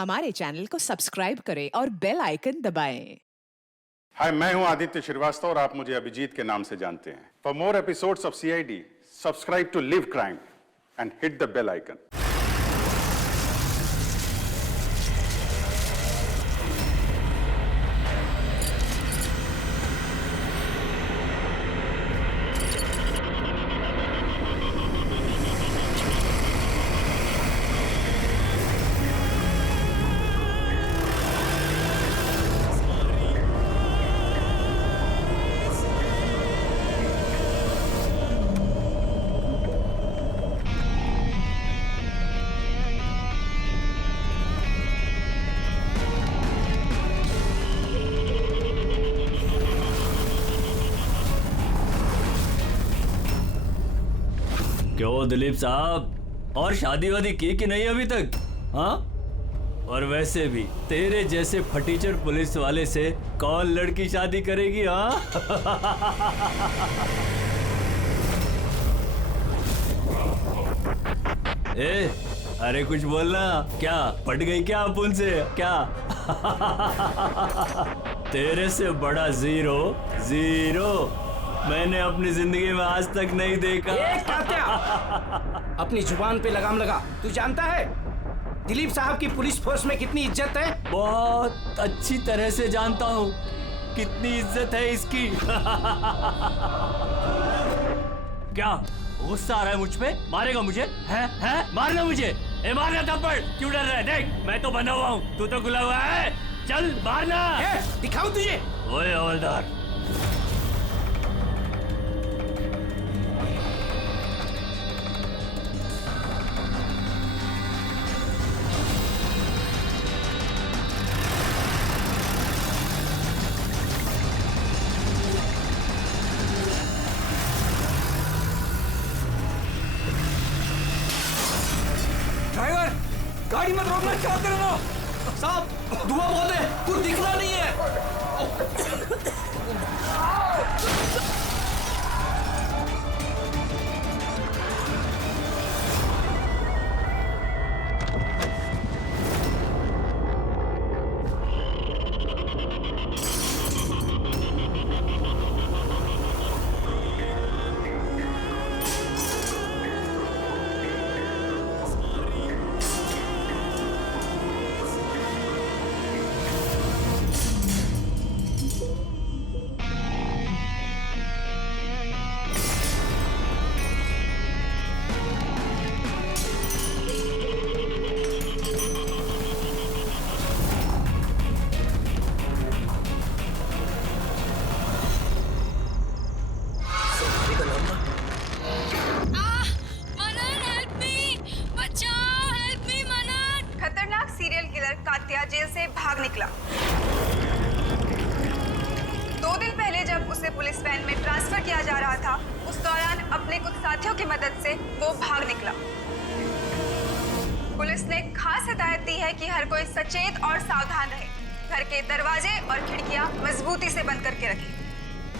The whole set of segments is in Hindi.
हमारे चैनल को सब्सक्राइब करें और बेल आइकन दबाएं। हाय, मैं हूं आदित्य श्रीवास्तव और आप मुझे अभिजीत के नाम से जानते हैं। For more episodes of CID, subscribe to LIV Crime and hit the bell icon. क्यों दिलीप साहब, और शादी वादी की कि नहीं अभी तक? हाँ, और वैसे भी तेरे जैसे फटीचर पुलिस वाले से कौन लड़की शादी करेगी? हाँ ए, अरे कुछ बोलना। क्या पट गई क्या अपुन से? क्या तेरे से बड़ा जीरो जीरो मैंने अपनी जिंदगी में आज तक नहीं देखा। अपनी जुबान पे लगाम लगा। तू जानता है दिलीप साहब की पुलिस फोर्स में कितनी इज्जत है? बहुत अच्छी तरह से जानता हूँ कितनी इज्जत है इसकी। क्या गुस्सा आ रहा है मुझ पे? मारेगा मुझे? है मारना मुझे? मारना थप्पड़। क्यों डर रहा है? देख, मैं तो बंधा हुआ हूँ, तू तो खुला हुआ है। चल मारना। दिखाऊं तुझे? ओए हवलदार, ड्राइवर, गाड़ी मत रोकना। क्या कर रहे हो साहब? धुआं बहुत है, कुछ दिखना नहीं है। कात्या जेल से भाग निकला। 2 दिन पहले जब उसे पुलिस वैन में ट्रांसफर किया जा रहा था, उस दौरान अपने कुछ साथियों की मदद से वो भाग निकला। पुलिस ने खास हिदायत दी है कि हर कोई सचेत और सावधान रहे, घर के दरवाजे और खिड़कियां मजबूती से बंद करके रखे।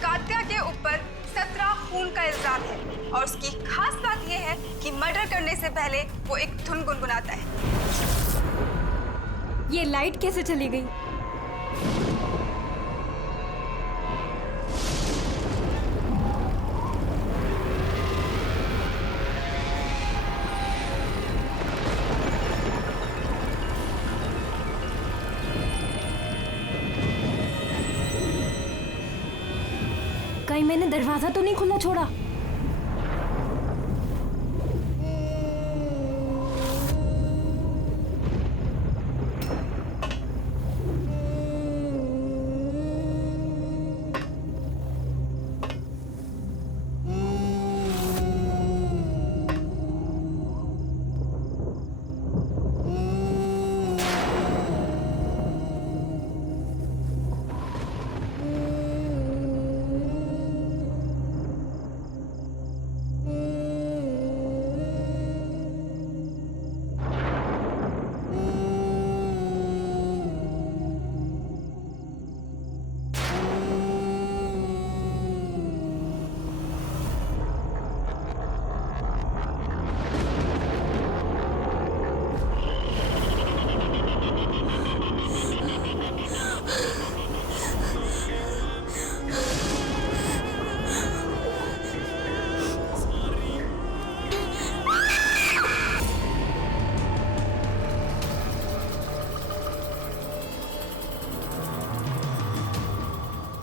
कात्या के ऊपर 17 खून का इल्जाम है और उसकी खास बात यह है कि मर्डर करने से पहले वो एक धुन गुनगुनाता है। ये लाइट कैसे चली गई? कहीं मैंने दरवाजा तो नहीं खुला छोड़ा?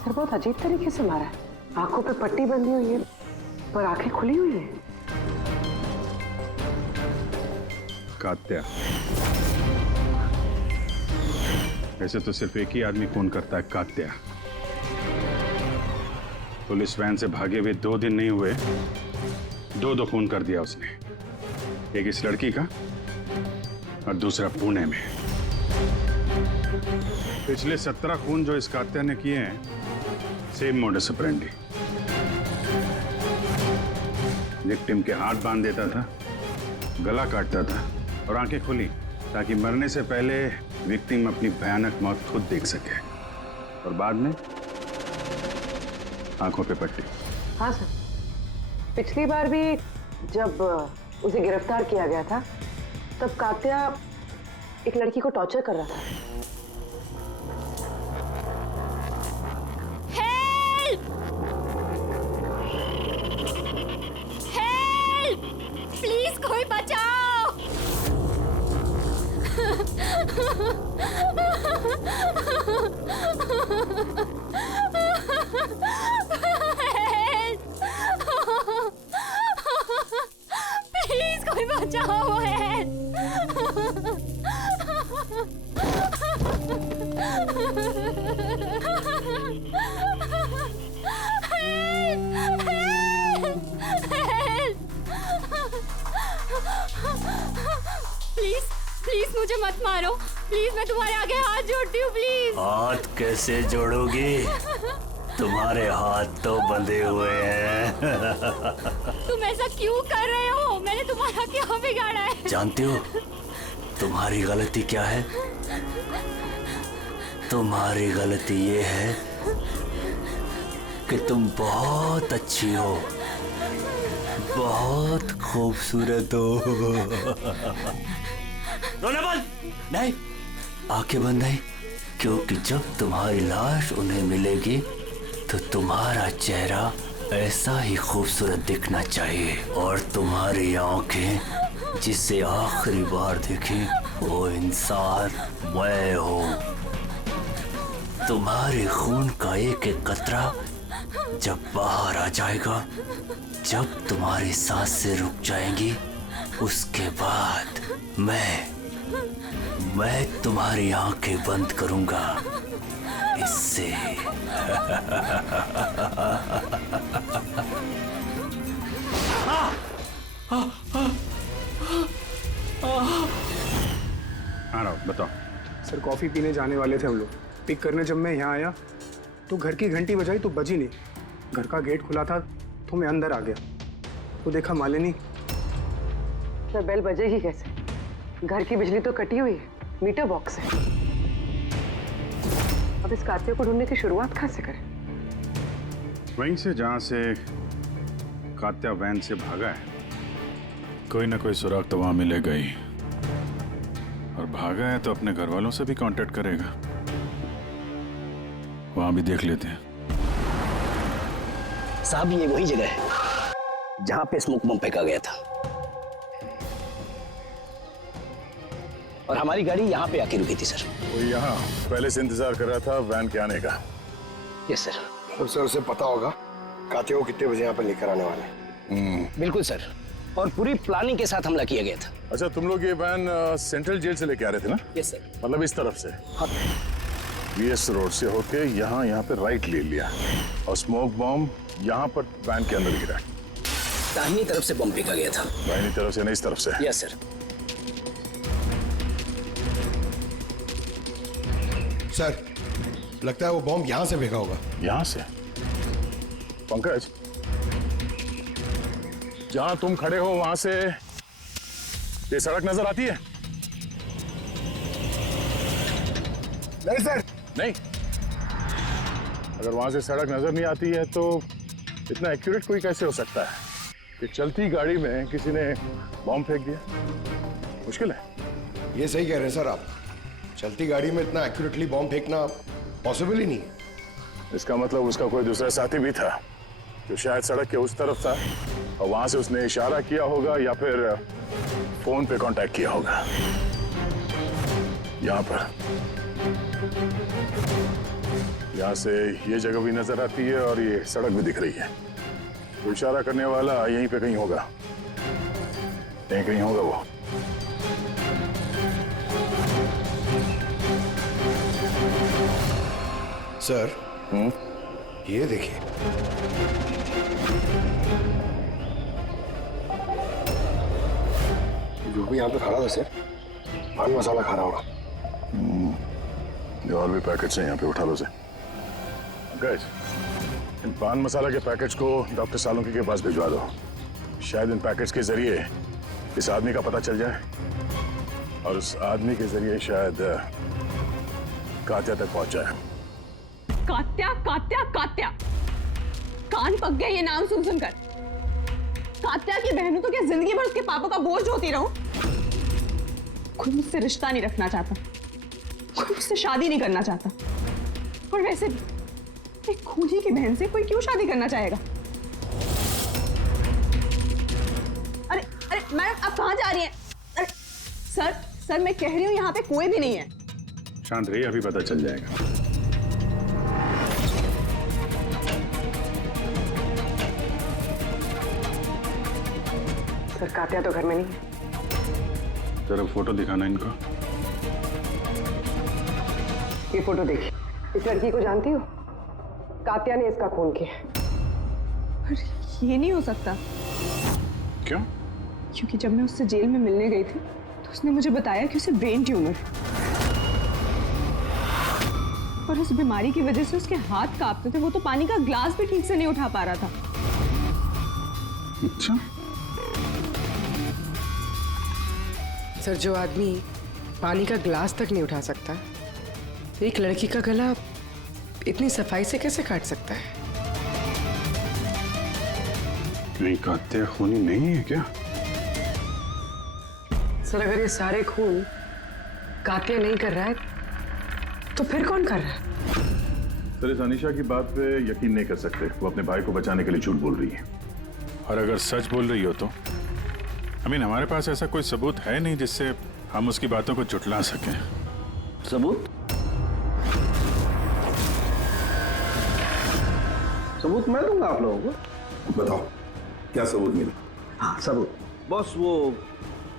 सर बहुत अजीब तरीके से मारा है। आंखों पे पट्टी बंधी हुई है पर आंखें खुली हुई है। कात्या, वैसे तो सिर्फ एक ही आदमी खून करता है, कात्या। पुलिस वैन से भागे हुए 2 दिन नहीं हुए, 2 खून कर दिया उसने। एक इस लड़की का और दूसरा पुणे में। पिछले 17 खून जो इस कात्या ने किए हैं, सेम मोडस ऑपरेंडी। विक्टिम के हाथ बांध देता था, गला काटता था और आंखें खुली ताकि मरने से पहले विक्टिम अपनी भयानक मौत खुद देख सके, और बाद में आंखों पे पट्टी। हाँ सर, पिछली बार भी जब उसे गिरफ्तार किया गया था तब कात्या एक लड़की को टॉर्चर कर रहा था। हेल्प! हेल्प! प्लीज कोई बचाओ! प्लीज कोई बचाओ! प्लीज प्लीज मुझे मत मारो, प्लीज मैं तुम्हारे आगे हाथ जोड़ती हूँ, प्लीज। हाथ कैसे जोड़ोगी? तुम्हारे हाथ तो बंधे हुए हैं। तुम ऐसा क्यों कर रहे हो? मैंने तुम्हारा क्या बिगाड़ा है? जानती हो तुम्हारी गलती क्या है? तुम्हारी गलती ये है कि तुम बहुत अच्छी हो, बहुत खूबसूरत हो। रोना बंद! नहीं, आंखें बंद नहीं, क्योंकि जब तुम्हारी लाश उन्हें मिलेगी तो तुम्हारा चेहरा ऐसा ही खूबसूरत दिखना चाहिए, और तुम्हारी आंखें जिसे आखिरी बार देखी वो इंसान मैं हूँ। तुम्हारे खून का एक एक कतरा जब बाहर आ जाएगा, जब तुम्हारी सांसें रुक जाएंगी, उसके बाद मैं तुम्हारी आंखें बंद करूंगा। इससे हाँ राव, बताओ। सर कॉफी पीने जाने वाले थे हम लोग। पिक करने जब मैं यहाँ आया तो घर की घंटी बजाई तो बजी नहीं। घर का गेट खुला था तो मैं अंदर आ गया तो देखा मालिनी। सर बेल बजेगी कैसे? घर की बिजली तो कटी हुई है, मीटर बॉक्स है। अब इस कात्या को ढूंढने की शुरुआत कहाँ से करें? वहीं से जहां से कात्या वैन से भागा है। कोई ना कोई सुराग तो वहां मिलेगा ही, और भागा है तो अपने घर वालों से भी कांटेक्ट करेगा। वहां भी देख लेते हैं। साहब ये वही जगह है जहां पे स्मोक बम फेंका गया था, और हमारी गाड़ी यहाँ पे आके रुकी थी सर। वो यहाँ पहले से इंतजार कर रहा था वैन के आने का। Yes sir. तो सर उसे पता होगा कात्या को कितने बजे यहाँ पर लेकर आने वाले। बिल्कुल सर, और पूरी प्लानिंग के साथ हमला किया गया था। अच्छा, तुम लोग ये वैन सेंट्रल जेल से लेके आ रहे थे ना? Yes sir. मतलब इस तरफ से? हाँ। वीएस रोड से होके यहाँ पे राइट ले लिया, और स्मोक बॉम्ब यहाँ पर वैन के अंदर गिरा। दाहिनी तरफ से बम फेंका गया था। दाहिनी तरफ से नहीं, इस तरफ से? Yes sir. सर लगता है वो बॉम्ब यहाँ से फेंका होगा। यहाँ से? पंकज, जहां तुम खड़े हो वहां से ये सड़क नजर आती है? नहीं सर। नहीं? अगर वहां से सड़क नजर नहीं आती है तो इतना एक्यूरेट कोई कैसे हो सकता है कि चलती गाड़ी में किसी ने बॉम्ब फेंक दिया? मुश्किल है। ये सही कह रहे हैं सर आप, चलती गाड़ी में इतना एक्यूरेटली बॉम्ब फेंकना पॉसिबल ही नहीं। इसका मतलब उसका कोई दूसरा साथी भी था जो शायद सड़क के उस तरफ था, और वहां से उसने इशारा किया होगा या फिर फोन पे कांटेक्ट किया होगा। यहाँ पर यहाँ से ये जगह भी नजर आती है और ये सड़क भी दिख रही है। तो इशारा करने वाला यहीं पे कहीं होगा, यहीं कहीं होगा वो। सर ये देखिए, जो भी यहाँ पे खड़ा था सर, पान मसाला खा रहा होगा। ये और भी पैकेट्स हैं यहाँ पे, उठा लो से। गाइस, इन पान मसाला के पैकेट्स को डॉक्टर सालुंकी के पास भिजवा दो। शायद इन पैकेट्स के जरिए इस आदमी का पता चल जाए और उस आदमी के जरिए शायद कात्या तक पहुंच जाए। कात्या कात्या कात्या, कान पक गया ये नाम सुन सुनकर। कात्या की बहन तो क्या जिंदगी भर उसके पापा का बोझ होती रहूं? कोई मुझसे रिश्ता नहीं रखना चाहता, कोई मुझसे शादी नहीं करना चाहता। और वैसे भी एक खूनी की बहन से कोई क्यों शादी करना चाहेगा? अरे अरे मैडम, आप कहाँ जा रही हैं? अरे सर मैं कह रही हूँ यहाँ पे कोई भी नहीं है। शांत रहिए, अभी पता चल जाएगा। सर कात्या तो घर में नहीं है। जरा फोटो दिखाना इनको। ये फोटो देखिए, इस लड़की को जानती हो? कात्या ने इसका खून किया। पर ये नहीं हो सकता। क्यों? क्योंकि जब मैं उससे जेल में मिलने गई थी तो उसने मुझे बताया कि उसे ब्रेन ट्यूमर है और उस बीमारी की वजह से उसके हाथ कांपते थे। वो तो पानी का ग्लास भी ठीक से नहीं उठा पा रहा था। अच्छा, सर जो आदमी पानी का ग्लास तक नहीं उठा सकता, एक लड़की का गला इतनी सफाई से कैसे काट सकता है? नहीं, कात्या खूनी नहीं है क्या? सर अगर ये सारे खून कात्या नहीं कर रहा है तो फिर कौन कर रहा है? सर इस अनीशा की बात पे यकीन नहीं कर सकते। वो अपने भाई को बचाने के लिए झूठ बोल रही है, और अगर सच बोल रही हो तो हमारे पास ऐसा कोई सबूत है नहीं जिससे हम उसकी बातों को झुठला सकें। सबूत? सबूत मैं दूंगा आप लोगों को। बताओ क्या सबूत मिला? हाँ सबूत बॉस, वो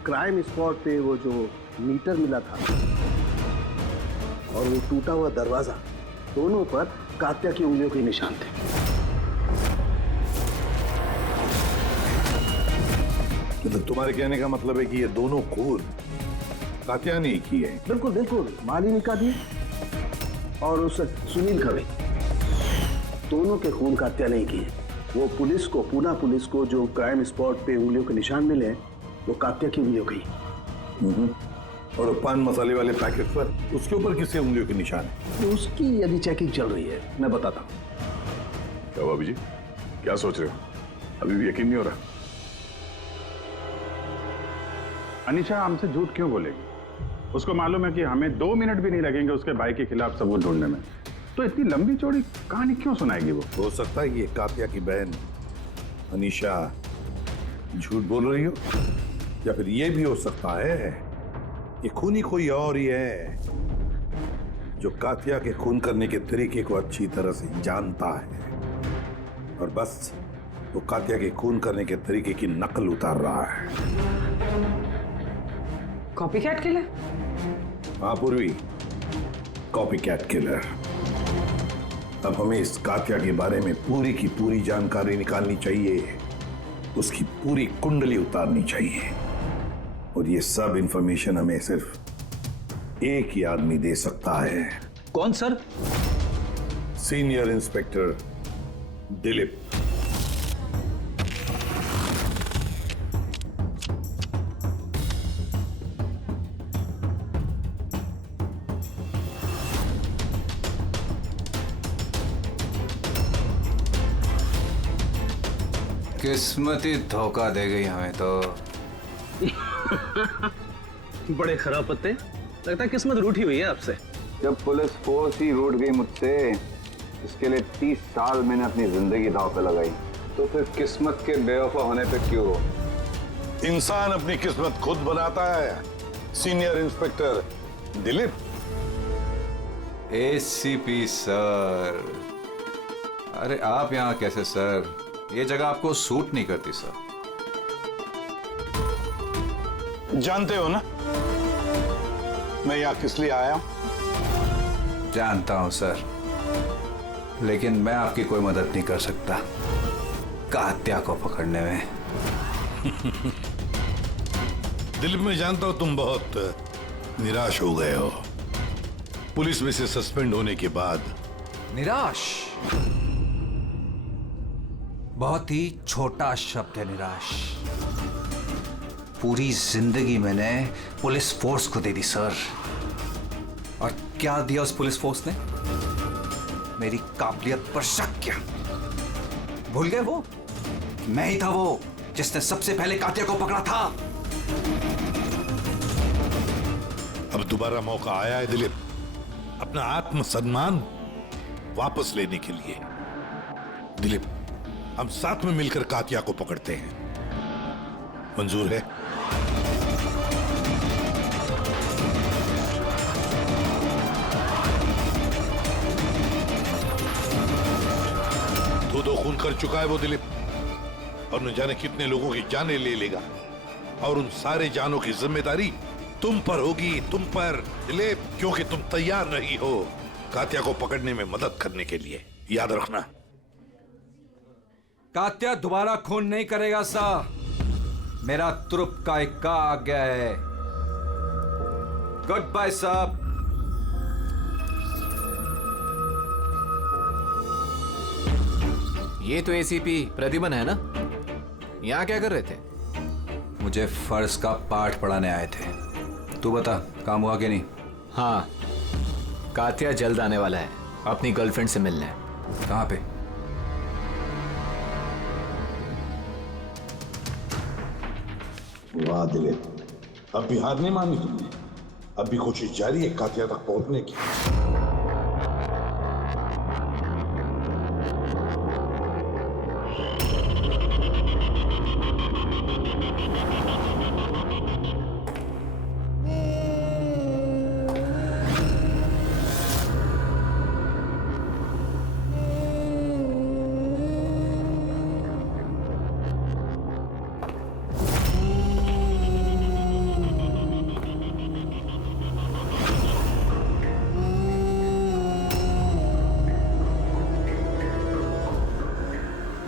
क्राइम स्पॉट पे वो जो मीटर मिला था और वो टूटा हुआ दरवाजा, दोनों पर कात्या की उंगलियों के निशान थे। तो तुम्हारे कहने का मतलब है कि ये दोनों खून कात्या ने की है? बिल्कुल बिल्कुल, मालिनी का भी और उस सुनील का भी, दोनों के खून कात्या नहीं किए। वो पुलिस को, पूना पुलिस को जो क्राइम स्पॉट पे उंगलियों के निशान मिले वो कात्या की उंगलियों की। और पान मसाले वाले पैकेट पर उसके ऊपर किसके उंगलियों के निशान है? तो उसकी अभी चेकिंग चल रही है, मैं बताता हूँ। क्या भाभी जी, क्या सोच रहे हो? अभी भी यकीन नहीं हो रहा? अनीशा हमसे झूठ क्यों बोलेगी? उसको मालूम है कि हमें 2 मिनट भी नहीं लगेंगे उसके भाई के खिलाफ सबूत ढूंढने में, तो इतनी लंबी चौड़ी कहानी क्यों सुनाएगी वो? हो सकता है ये कात्या की बहन अनीशा झूठ बोल रही हो, या फिर ये भी हो सकता है कि खूनी कोई और ही है जो कात्या के खून करने के तरीके को अच्छी तरह से जानता है और बस वो कात्या के खून करने के तरीके की नकल उतार रहा है। Copycat killer? हाँ पूर्वी, कॉपी कैट किलर। अब हमें इस कात्या के बारे में पूरी की पूरी जानकारी निकालनी चाहिए, उसकी पूरी कुंडली उतारनी चाहिए, और ये सब इंफॉर्मेशन हमें सिर्फ एक ही आदमी दे सकता है। कौन सर? Senior inspector Dilip. किस्मत ही धोखा दे गई हमें तो। बड़े खराब पत्ते, लगता है किस्मत रूठी हुई है आपसे। जब पुलिस फोर्स ही रूठ गई मुझसे, इसके लिए 30 साल मैंने अपनी जिंदगी दांव पे लगाई, तो फिर किस्मत के बेवफा होने पे क्यों रो? इंसान अपनी किस्मत खुद बनाता है, senior inspector Dilip. ACP sir, अरे आप यहाँ कैसे सर? ये जगह आपको सूट नहीं करती सर। जानते हो ना मैं यहाँ किस लिए आया हूं? जानता हूं सर, लेकिन मैं आपकी कोई मदद नहीं कर सकता कात्या को पकड़ने में। दिल में जानता हूं तुम बहुत निराश हो गए हो पुलिस में से सस्पेंड होने के बाद। निराश बहुत ही छोटा शब्द है, निराश। पूरी जिंदगी मैंने पुलिस फोर्स को दे दी सर, और क्या दिया उस पुलिस फोर्स ने? मेरी काबिलियत पर शक किया। भूल गए वो? मैं ही था वो जिसने सबसे पहले कात्या को पकड़ा था। अब दोबारा मौका आया है दिलीप अपना आत्मसम्मान वापस लेने के लिए। दिलीप, हम साथ में मिलकर कात्या को पकड़ते हैं, मंजूर है? दो खून कर चुका है वो दिलीप, और न जाने कितने लोगों की जानें ले लेगा, और उन सारे जानों की जिम्मेदारी तुम पर होगी, तुम पर दिलीप, क्योंकि तुम तैयार नहीं हो कात्या को पकड़ने में मदद करने के लिए। याद रखना। कात्या दोबारा खून नहीं करेगा साहब, मेरा तुरुप का इक्का आ गया है। गुड बाय साहब। ये तो एसीपी प्रद्युमन है ना? यहाँ क्या कर रहे थे? मुझे फर्ज का पाठ पढ़ाने आए थे। तू बता, काम हुआ कि नहीं? हाँ, कात्या जल्द आने वाला है अपनी गर्लफ्रेंड से मिलने। कहाँ पे? वाह दिलीप, अब भी हार नहीं मानी तुमने। अब भी कोशिश जारी है कात्या तक पहुंचने की।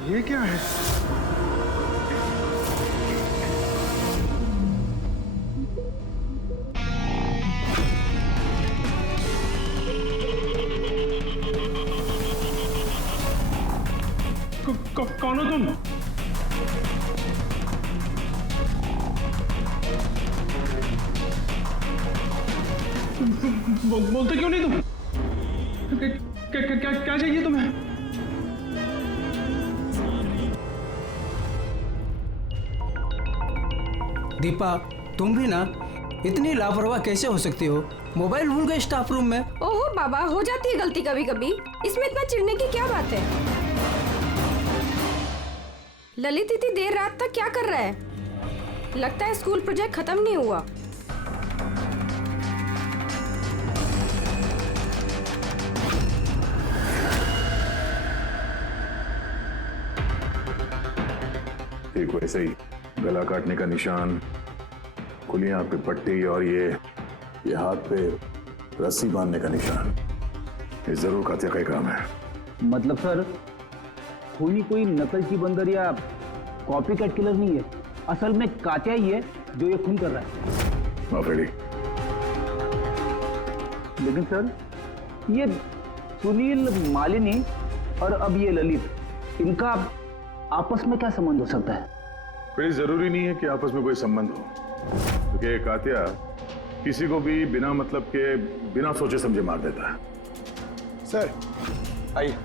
ये क्या है? कौन हो तुम? बोलते क्यों नहीं तुम? क्या चाहिए तुम्हें? दीपा, तुम भी ना इतनी लापरवाह कैसे हो सकती हो? मोबाइल भूल गए स्टाफ रूम में। ओहो बाबा, हो जाती है गलती कभी कभी, इसमें इतना चिढ़ने की क्या बात है? ललित इतनी देर रात तक क्या कर रहा है? लगता है स्कूल प्रोजेक्ट खत्म नहीं हुआ। एक वैसे ही गला काटने का निशान, खुली आंख पे पट्टी, और ये हाथ पे रस्सी बांधने का निशान। ये जरूर कात्या का ही काम है। मतलब सर, खूनी कोई नकल की बंदर या कॉपी कैट किलर नहीं है, असल में कात्या ही है जो ये खून कर रहा है। माफ रेडी। लेकिन सर, ये सुनील, मालिनी और अब ये ललित, इनका आपस में क्या संबंध हो सकता है? फिर जरूरी नहीं है कि आपस में कोई संबंध हो, क्योंकि कात्या किसी को भी बिना मतलब के, बिना सोचे समझे मार देता है। सर आइए।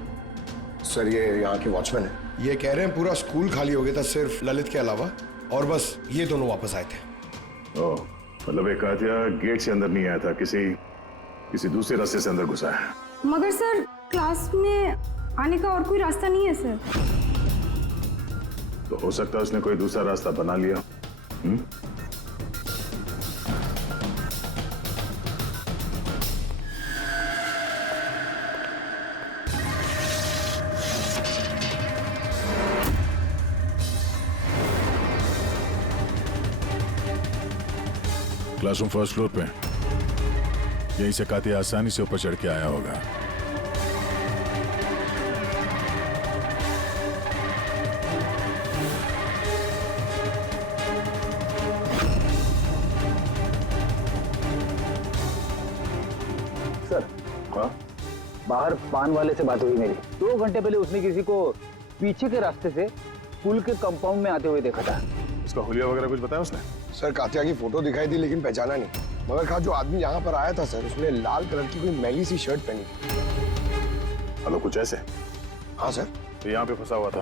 सर, ये यहाँ के वॉचमैन है। ये कह रहे हैं पूरा स्कूल खाली हो गया था सिर्फ ललित के अलावा, और बस ये दोनों वापस आए थे। ओह, मतलब एक कात्या गेट से अंदर नहीं आया था, किसी दूसरे रास्ते से अंदर घुसा है। मगर सर, क्लास में आने का और कोई रास्ता नहीं है सर। तो हो सकता है उसने कोई दूसरा रास्ता बना लिया। क्लासरूम फर्स्ट फ्लोर पे। यहीं से कातिया आसानी से ऊपर चढ़ के आया होगा। सर, बाहर पान वाले से बात हुई मेरी। 2 घंटे पहले उसने किसी को पीछे के रास्ते से पुल के कंपाउंड में आते हुए देखा था। उसका हुलिया वगैरह कुछ बताया उसने? सर कातिया की फोटो दिखाई थी लेकिन पहचाना नहीं। मगर कहा जो आदमी यहाँ पर आया था सर, उसने लाल कलर की कोई मैली सी शर्ट पहनी थी। हेलो, कुछ ऐसे? हाँ सर। तो यहाँ पे फंसा हुआ था,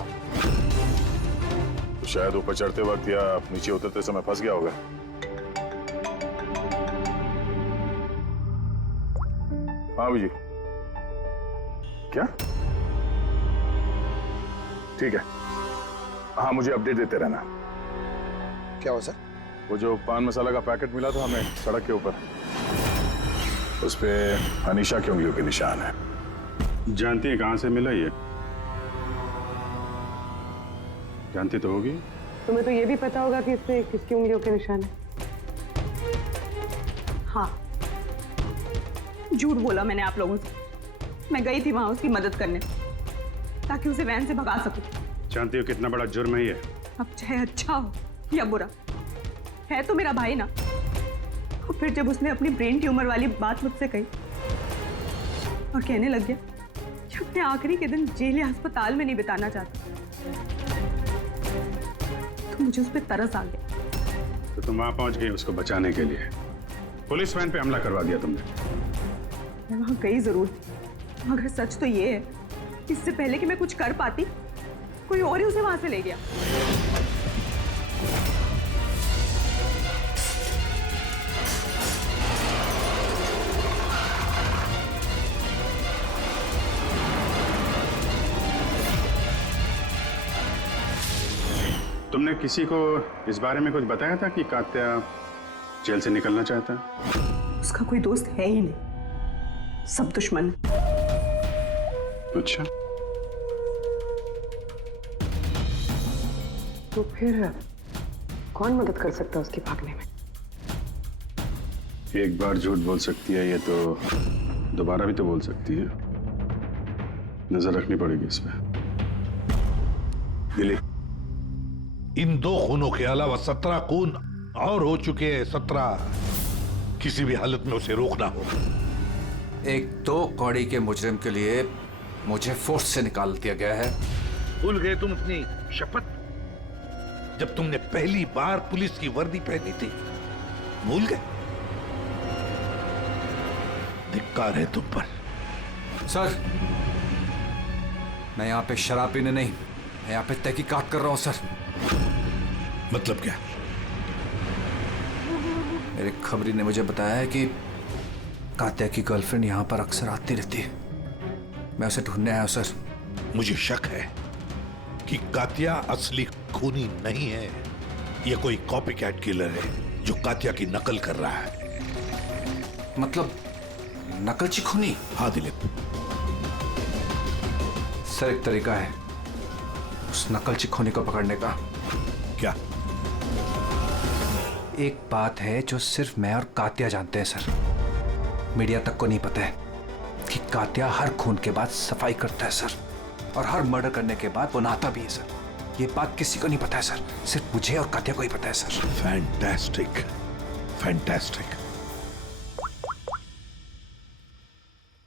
तो शायद ऊपर चढ़ते वक्त या नीचे उतरते समय फंस गया होगा। हाँ जी, क्या? ठीक है, हाँ मुझे अपडेट देते रहना। क्या हो सर? वो जो पान मसाला का पैकेट मिला था हमें सड़क के ऊपर, उस पे अनीशा की उंगलियों के निशान है। जानती है कहां से मिला ये? जानती तो होगी। तुम्हें तो ये भी पता होगा कि इस पे किसकी उंगलियों के निशान है। हाँ, झूठ बोला मैंने आप लोगों से। मैं गई थी वहां उसकी मदद करने ताकि उसे वैन से भगा सकूं। जानती हो कितना बड़ा जुर्म है ये? अब चाहे अच्छा हो या बुरा, है तो मेरा भाई ना। और फिर जब उसने अपनी ब्रेन ट्यूमर वाली बात मुझसे कही और कहने लग गया कि अपने आखिरी के दिन जेल या अस्पताल में नहीं बिताना चाहता, तो मुझे उस पर तरस आ गया। तो तुम वहां पहुंच गई उसको बचाने के लिए। पुलिस वैन पे हमला करवा दिया तुमने। मैं वहां गई जरूर थी, मगर सच तो ये है, इससे पहले कि मैं कुछ कर पाती, कोई और ही उसे वहां से ले गया। तुमने किसी को इस बारे में कुछ बताया था कि कात्या जेल से निकलना चाहता है? उसका कोई दोस्त है ही नहीं, सब दुश्मन। अच्छा, तो फिर कौन मदद कर सकता है उसके भागने में? एक बार झूठ बोल सकती है ये तो दोबारा भी तो बोल सकती है। नजर रखनी पड़ेगी इस पे। दिलीप, इन 2 खूनों के अलावा 17 खून और हो चुके हैं। 17 किसी भी हालत में उसे रोकना होगा। एक 2 कौड़ी के मुजरिम के लिए मुझे फोर्स से निकाल दिया गया है। भूल गए तुम अपनी शपथ जब तुमने पहली बार पुलिस की वर्दी पहनी थी? भूल गए? धिक्कार है तुम पर। सर, मैं यहाँ पे शराब पीने नहीं, मैं यहाँ पे तहकीकात कर रहा हूँ सर। मतलब क्या? मेरे खबरी ने मुझे बताया है कि कात्या की गर्लफ्रेंड यहाँ पर अक्सर आती रहती है। मैं उसे ढूंढने आया हूँ सर। मुझे शक है कि कात्या असली खूनी नहीं है। यह कोई कॉपी कैट किलर है जो कात्या की नकल कर रहा है। मतलब नकलची खूनी? हाँ दिलीप। सर, एक तरीका है उस नकलची खूनी को पकड़ने का। क्या? एक बात है जो सिर्फ मैं और कात्या जानते हैं सर, मीडिया तक को नहीं पता है कि कात्या हर खून के बाद सफाई करता है सर, और हर मर्डर करने के बाद वो नहाता भी है सर। ये बात किसी को नहीं पता है सर, सिर्फ मुझे और कात्या को ही पता है sir. Fantastic, fantastic.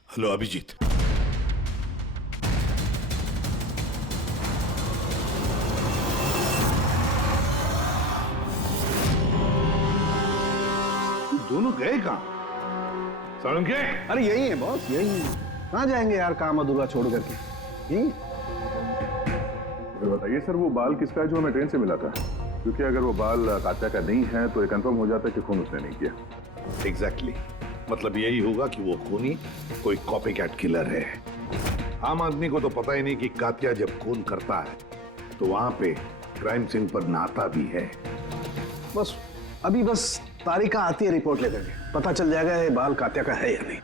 Hello Abhijeet, दोनों गए कहाँ? सालुंके? अरे यही है बॉस, यही है। कहाँ जाएंगे यार काम अधूरा छोड़ करके? यही। बताइए सर, वो बाल किसका है जो हमें ट्रेन से मिला था? क्योंकि अगर वो बाल कात्या का नहीं है तो ये कंफर्म हो जाता है कि खून उसने नहीं किया। एग्जैक्टली, मतलब यही होगा कि वो खूनी कोई कॉपी कैट किलर है। आम आदमी को तो पता ही नहीं कि कात्या जब खून करता है तो वहां पे क्राइम सीन पर नहाता भी है। बस अभी बस तारिका आती है रिपोर्ट लेकर के, पता चल जाएगा ये बाल कात्या का है या नहीं।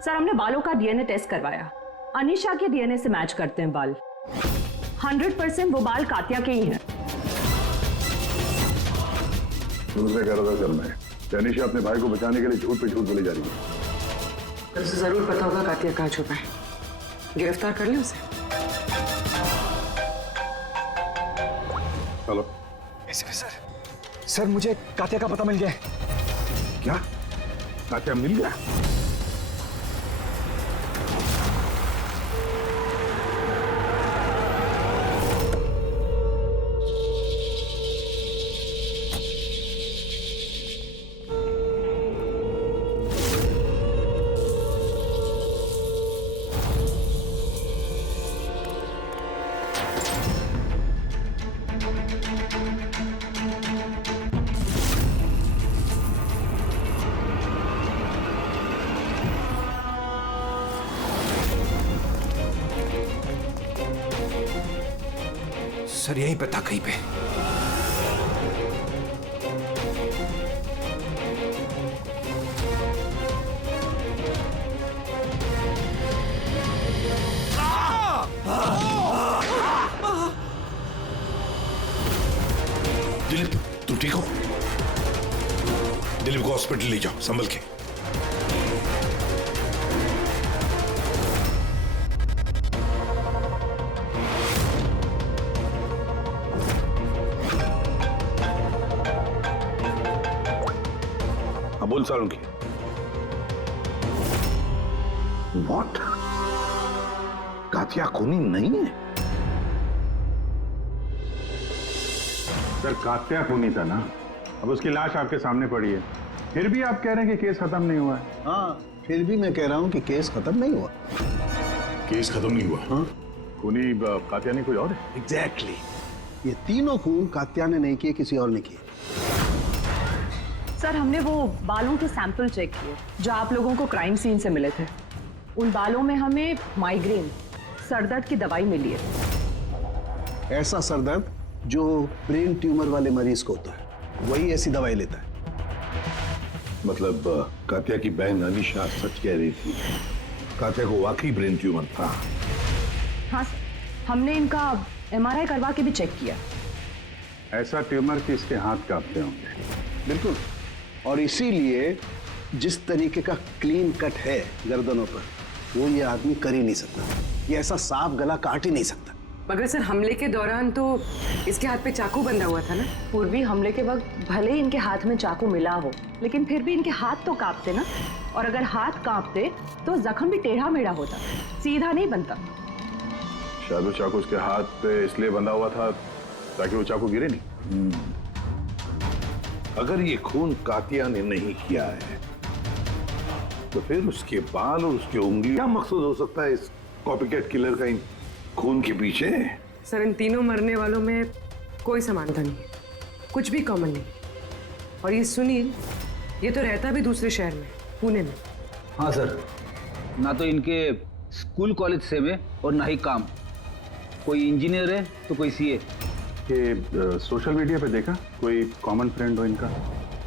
सर, हमने बालों का डीएनए टेस्ट करवाया। अनीशा के डीएनए से मैच करते हैं बाल। 100% वो बाल कात्या के ही हैं। दूसरे कह रहा था सर मैं तनिषा अपने भाई को बचाने के लिए झूठ पे झूठ बोली जा रही है। पर उसे जरूर पता होगा कातिया कहाँ छुपा है। गिरफ्तार कर ले उसे। हेलो एसीपी सर मुझे कातिया का पता मिल गया है। क्या? कातिया मिल गया? सर यहीं पे था कहीं पे। दिलीप तू ठीक हो? दिलीप को हॉस्पिटल ले जाओ संभल के। बोल सालुंकी। What? कातिया खूनी नहीं है? सर कात्या खूनी था ना, अब उसकी लाश आपके सामने पड़ी है, फिर भी आप कह रहे हैं कि केस खत्म नहीं हुआ है। हाँ, फिर भी मैं कह रहा हूँ कि केस खत्म नहीं हुआ। केस खत्म नहीं हुआ? हाँ, खूनी कात्या नहीं कोई और है? एग्जैक्टली। ये तीनों खून कात्या ने नहीं किए, किसी और ने किए। सर हमने वो बालों के सैंपल चेक किए जो आप लोगों को क्राइम सीन से मिले थे। उन बालों में हमें माइग्रेन, सरदर्द की दवाई मिली है। ऐसा सरदर्द जो ब्रेन ट्यूमर वाले मरीज को होता है, वही ऐसी दवाई लेता है। मतलब कातिया की बहन अनीशा सच कह रही थी, कातिया को वाकई ब्रेन ट्यूमर था। हाँ सर, हमने इनका MRI करवा के भी चेक किया। ऐसा ट्यूमर कि इसके हाथ कांपते होंगे। बिल्कुल, और इसीलिए जिस तरीके का क्लीन कट है गर्दनों पर, वो ये आदमी कर ही नहीं सकता। ये ऐसा साफ गला काट ही नहीं सकता। मगर सर हमले के दौरान तो इसके हाथ पे चाकू बंधा हुआ था ना। पूर्वी हमले के वक्त भले ही इनके हाथ में चाकू मिला हो, लेकिन फिर भी इनके हाथ तो कांपते ना, और अगर हाथ कांपते तो जख्म भी टेढ़ा मेढ़ा होता, सीधा नहीं बनता। शायद वो चाकू उसके हाथ पे इसलिए बंधा हुआ था ताकि वो चाकू गिरे नहीं। अगर ये खून कातिया ने नहीं किया है तो फिर उसके बाल और उसकी उंगली, क्या मकसद हो सकता है इस कॉपीकैट किलर का इन खून के पीछे? सर इन तीनों मरने वालों में कोई समानता नहीं, कुछ भी कॉमन नहीं। और ये सुनील, ये तो रहता भी दूसरे शहर में, पुणे में। हाँ सर, ना तो इनके स्कूल कॉलेज से में और ना ही काम। कोई इंजीनियर है तो कोई CA। ये सोशल मीडिया पे देखा कोई कॉमन फ्रेंड हो इनका?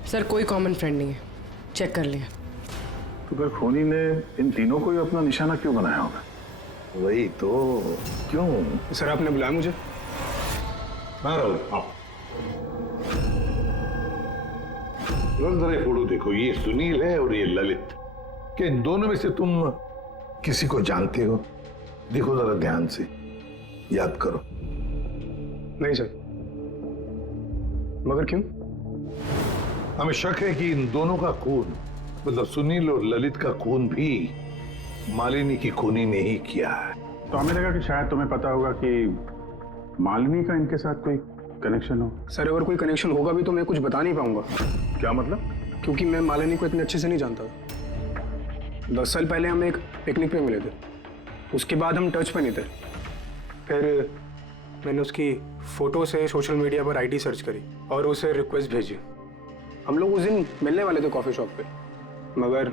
सर कोई कॉमन फ्रेंड नहीं है, चेक कर लिया। तो फिर खूनी ने इन तीनों को ही अपना निशाना क्यों बनाया होगा? वही तो, क्यों? सर आपने बुलाया मुझे? हाँ राहुल, आओ। जरा ये फोटो देखो, ये सुनील है और ये ललित। क्या इन दोनों में से तुम किसी को जानते हो? देखो जरा ध्यान से, याद करो। नहीं सर। मगर क्यों? हमें शक है कि इन दोनों का खून, मतलब सुनील और ललित का खून भी मालिनी की खूनी ने ही किया है। तो हमें लगा कि शायद तुम्हें पता होगा कि मालिनी का इनके साथ कोई कनेक्शन हो। सर अगर कोई कनेक्शन होगा भी तो मैं कुछ बता नहीं पाऊंगा। क्या मतलब? क्योंकि मैं मालिनी को इतने अच्छे से नहीं जानता। 10 साल पहले हम एक पिकनिक पे मिले थे, उसके बाद हम टच पे नहीं थे। फिर मैंने उसकी फोटो से सोशल मीडिया पर ID सर्च करी और उसे रिक्वेस्ट भेजी। हम लोग उस दिन मिलने वाले थे कॉफी शॉप पे, मगर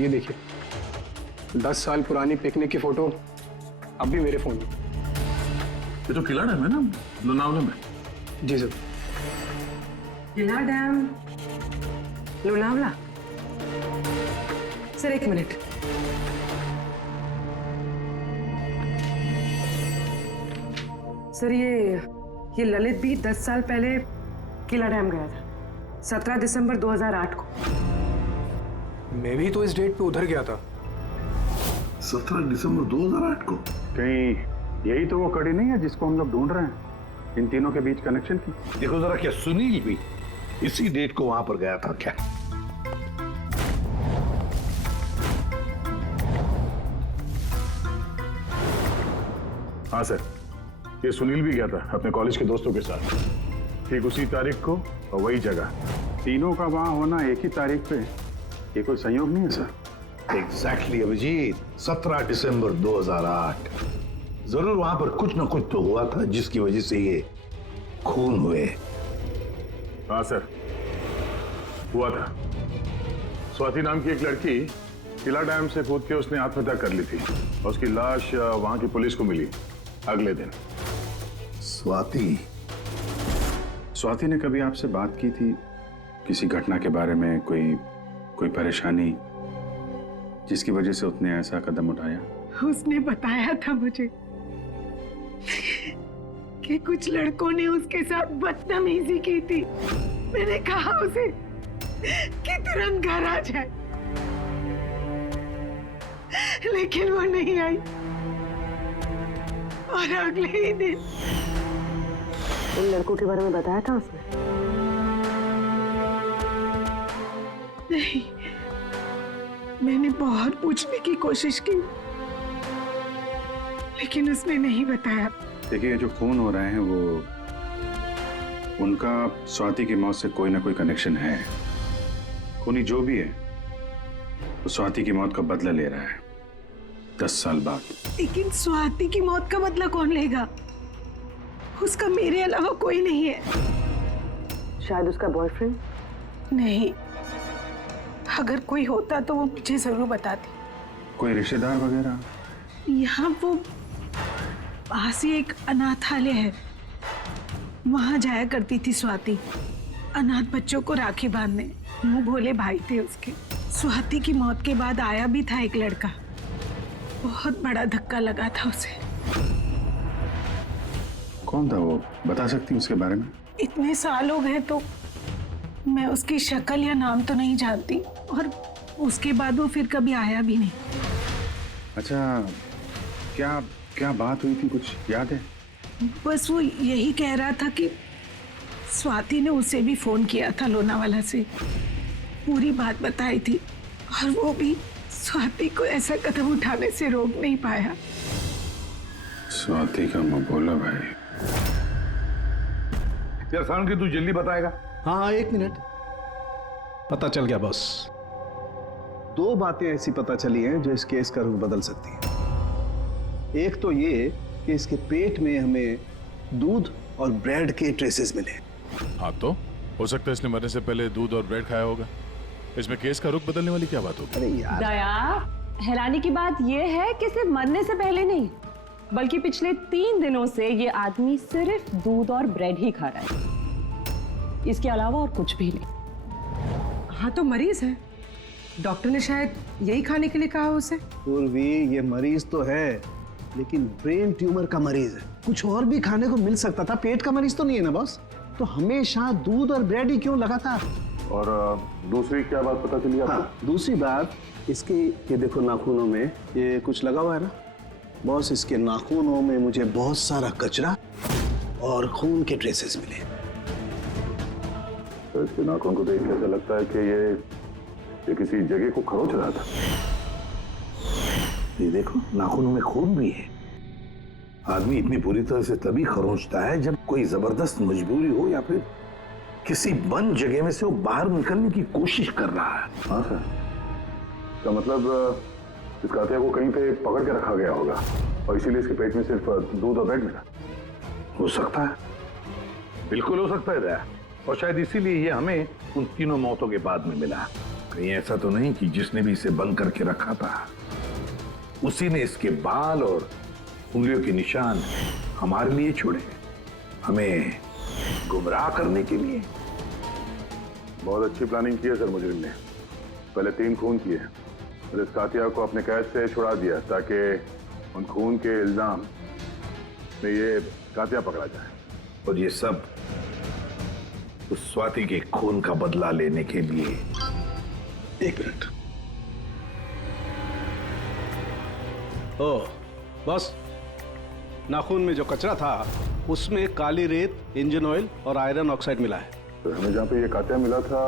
ये देखिए 10 साल पुरानी पिकनिक की फोटो अब भी मेरे फोन में। ये तो किला डैम है ना लोनावला में? जी सर। किला डैम, लोनावला। सर एक मिनट। सर ये ये ललित भी 10 साल पहले किला डैम गया था, 17 दिसंबर 2008 को। मैं भी तो इस डेट पे उधर गया था। 17 दिसंबर 2008 को? कहीं यही तो वो कड़ी नहीं है जिसको हम लोग ढूंढ रहे हैं, इन तीनों के बीच कनेक्शन की? देखो जरा, क्या सुनील भी इसी डेट को वहां पर गया था क्या? हाँ सर, ये सुनील भी गया था अपने कॉलेज के दोस्तों के साथ, ठीक उसी तारीख को और वही जगह। तीनों का वहां होना एक ही तारीख पे, ये कोई संयोग नहीं है सर? एग्जैक्टली अभिजीत, 17 दिसंबर 2008। जरूर वहां पर कुछ ना कुछ तो हुआ था जिसकी वजह से ये खून हुए। हाँ सर, हुआ था। स्वाति नाम की एक लड़की किला डैम से कूद के उसने आत्महत्या कर ली थी और उसकी लाश वहां की पुलिस को मिली अगले दिन। स्वाति ने कभी आपसे बात की थी किसी घटना के बारे में, कोई परेशानी जिसकी वजह से उसने ऐसा कदम उठाया? उसने बताया था मुझे कि कुछ लड़कों ने उसके साथ बदतमीजी की थी। मैंने कहा उसे कि तुरंत घर आ जाए, लेकिन वो नहीं आई और अगले ही दिन। उन लड़कों के बारे में बताया था उसने? नहीं, मैंने बहुत पूछने की कोशिश की, लेकिन उसने नहीं बताया। देखिए, जो खून हो रहे हैं वो उनका स्वाति की मौत से कोई ना कोई कनेक्शन है। खूनी जो भी है वो स्वाति की मौत का बदला ले रहा है 10 साल बाद। लेकिन स्वाति की मौत का बदला कौन लेगा? उसका मेरे अलावा कोई नहीं है। शायद उसका बॉयफ्रेंड? नहीं, अगर कोई होता तो वो मुझे जरूर बताती। कोई रिश्तेदार वगैरह? यहाँ वो पास ही एक अनाथालय है, वहां जाया करती थी स्वाति, अनाथ बच्चों को राखी बांधने। मुंह भोले भाई थे उसके। स्वाति की मौत के बाद आया भी था एक लड़का, बहुत बड़ा धक्का लगा था उसे। कौन था वो, बता सकती हैं उसके बारे में? इतने साल हो गए तो मैं उसकी शक्ल या नाम तो नहीं जानती, और उसके बाद वो फिर कभी आया भी नहीं। अच्छा, क्या बात हुई थी, कुछ याद है? बस वो यही कह रहा था कि स्वाति ने उसे भी फोन किया था लोनावाला से, पूरी बात बताई थी, और वो भी स्वाति को ऐसा कदम उठाने से रोक नहीं पाया। स्वाति का मुंह बोला भाई। यार साउंड की तू जल्दी बताएगा? हाँ, 1 मिनट। पता चल गया बॉस। 2 बातें ऐसी पता चली हैं जो इस केस का रुख बदल सकती हैं। एक तो ये कि इसके पेट में हमें दूध और ब्रेड के ट्रेसेस मिले। हाँ, तो हो सकता है इसने मरने से पहले दूध और ब्रेड खाया होगा। इसमें केस का रुख बदलने वाली क्या बात होगी? अरे यार, दया, हैरानी की बात यह है कि सिर्फ मरने से पहले नहीं, बल्कि पिछले 3 दिनों से ये आदमी सिर्फ दूध और ब्रेड ही खा रहा है, इसके अलावा और कुछ भी नहीं। हाँ, तो मरीज है, डॉक्टर ने शायद यही खाने के लिए कहा उसे। पूर्वी, ये मरीज तो है, लेकिन ब्रेन ट्यूमर का मरीज है। कुछ और भी खाने को मिल सकता था, पेट का मरीज तो नहीं है ना बॉस। तो हमेशा दूध और ब्रेड ही क्यों लगातार? और दूसरी क्या बात पता चली आपको? हाँ, दूसरी बात, इसके ये देखो नाखूनों में ये कुछ लगा हुआ है ना बॉस। इसके नाखूनों में मुझे बहुत सारा कचरा और खून के ट्रेसेस मिले। तो इसके नाखून को देख के ऐसा लगता है कि ये किसी जगह को खरोच रहा था। ये देखो, नाखूनों में खून भी है। आदमी इतनी बुरी तरह से तभी खरोंचता है जब कोई जबरदस्त मजबूरी हो या फिर किसी बंद जगह में से वो बाहर निकलने की कोशिश कर रहा है। हाँ सर, इसका मतलब इस कातिया को कहीं पे पकड़ के रखा गया होगा और इसीलिए इसके पेट में सिर्फ दूध और ब्रेड मिला। हो सकता है, बिल्कुल हो सकता है दया। और शायद इसीलिए ये हमें उन तीनों मौतों के बाद में मिला। कहीं ऐसा तो नहीं कि जिसने भी इसे बंद करके रखा था उसी ने इसके बाल और उंगलियों के निशान हमारे लिए छोड़े, हमें गुमराह करने के लिए। बहुत अच्छी प्लानिंग की है सर मुजरिम ने। पहले 3 खून किए और इस कातिया को अपने कैद से छुड़ा दिया ताकि उन खून के इल्जाम में ये कातिया पकड़ा जाए। और ये सब उस स्वाति के खून का बदला लेने के लिए। एक मिनट। ओह बस, नाखून में जो कचरा था उसमें काली रेत, इंजन ऑयल और आयरन ऑक्साइड मिला है। तो हमें जहाँ पे ये कात्या मिला था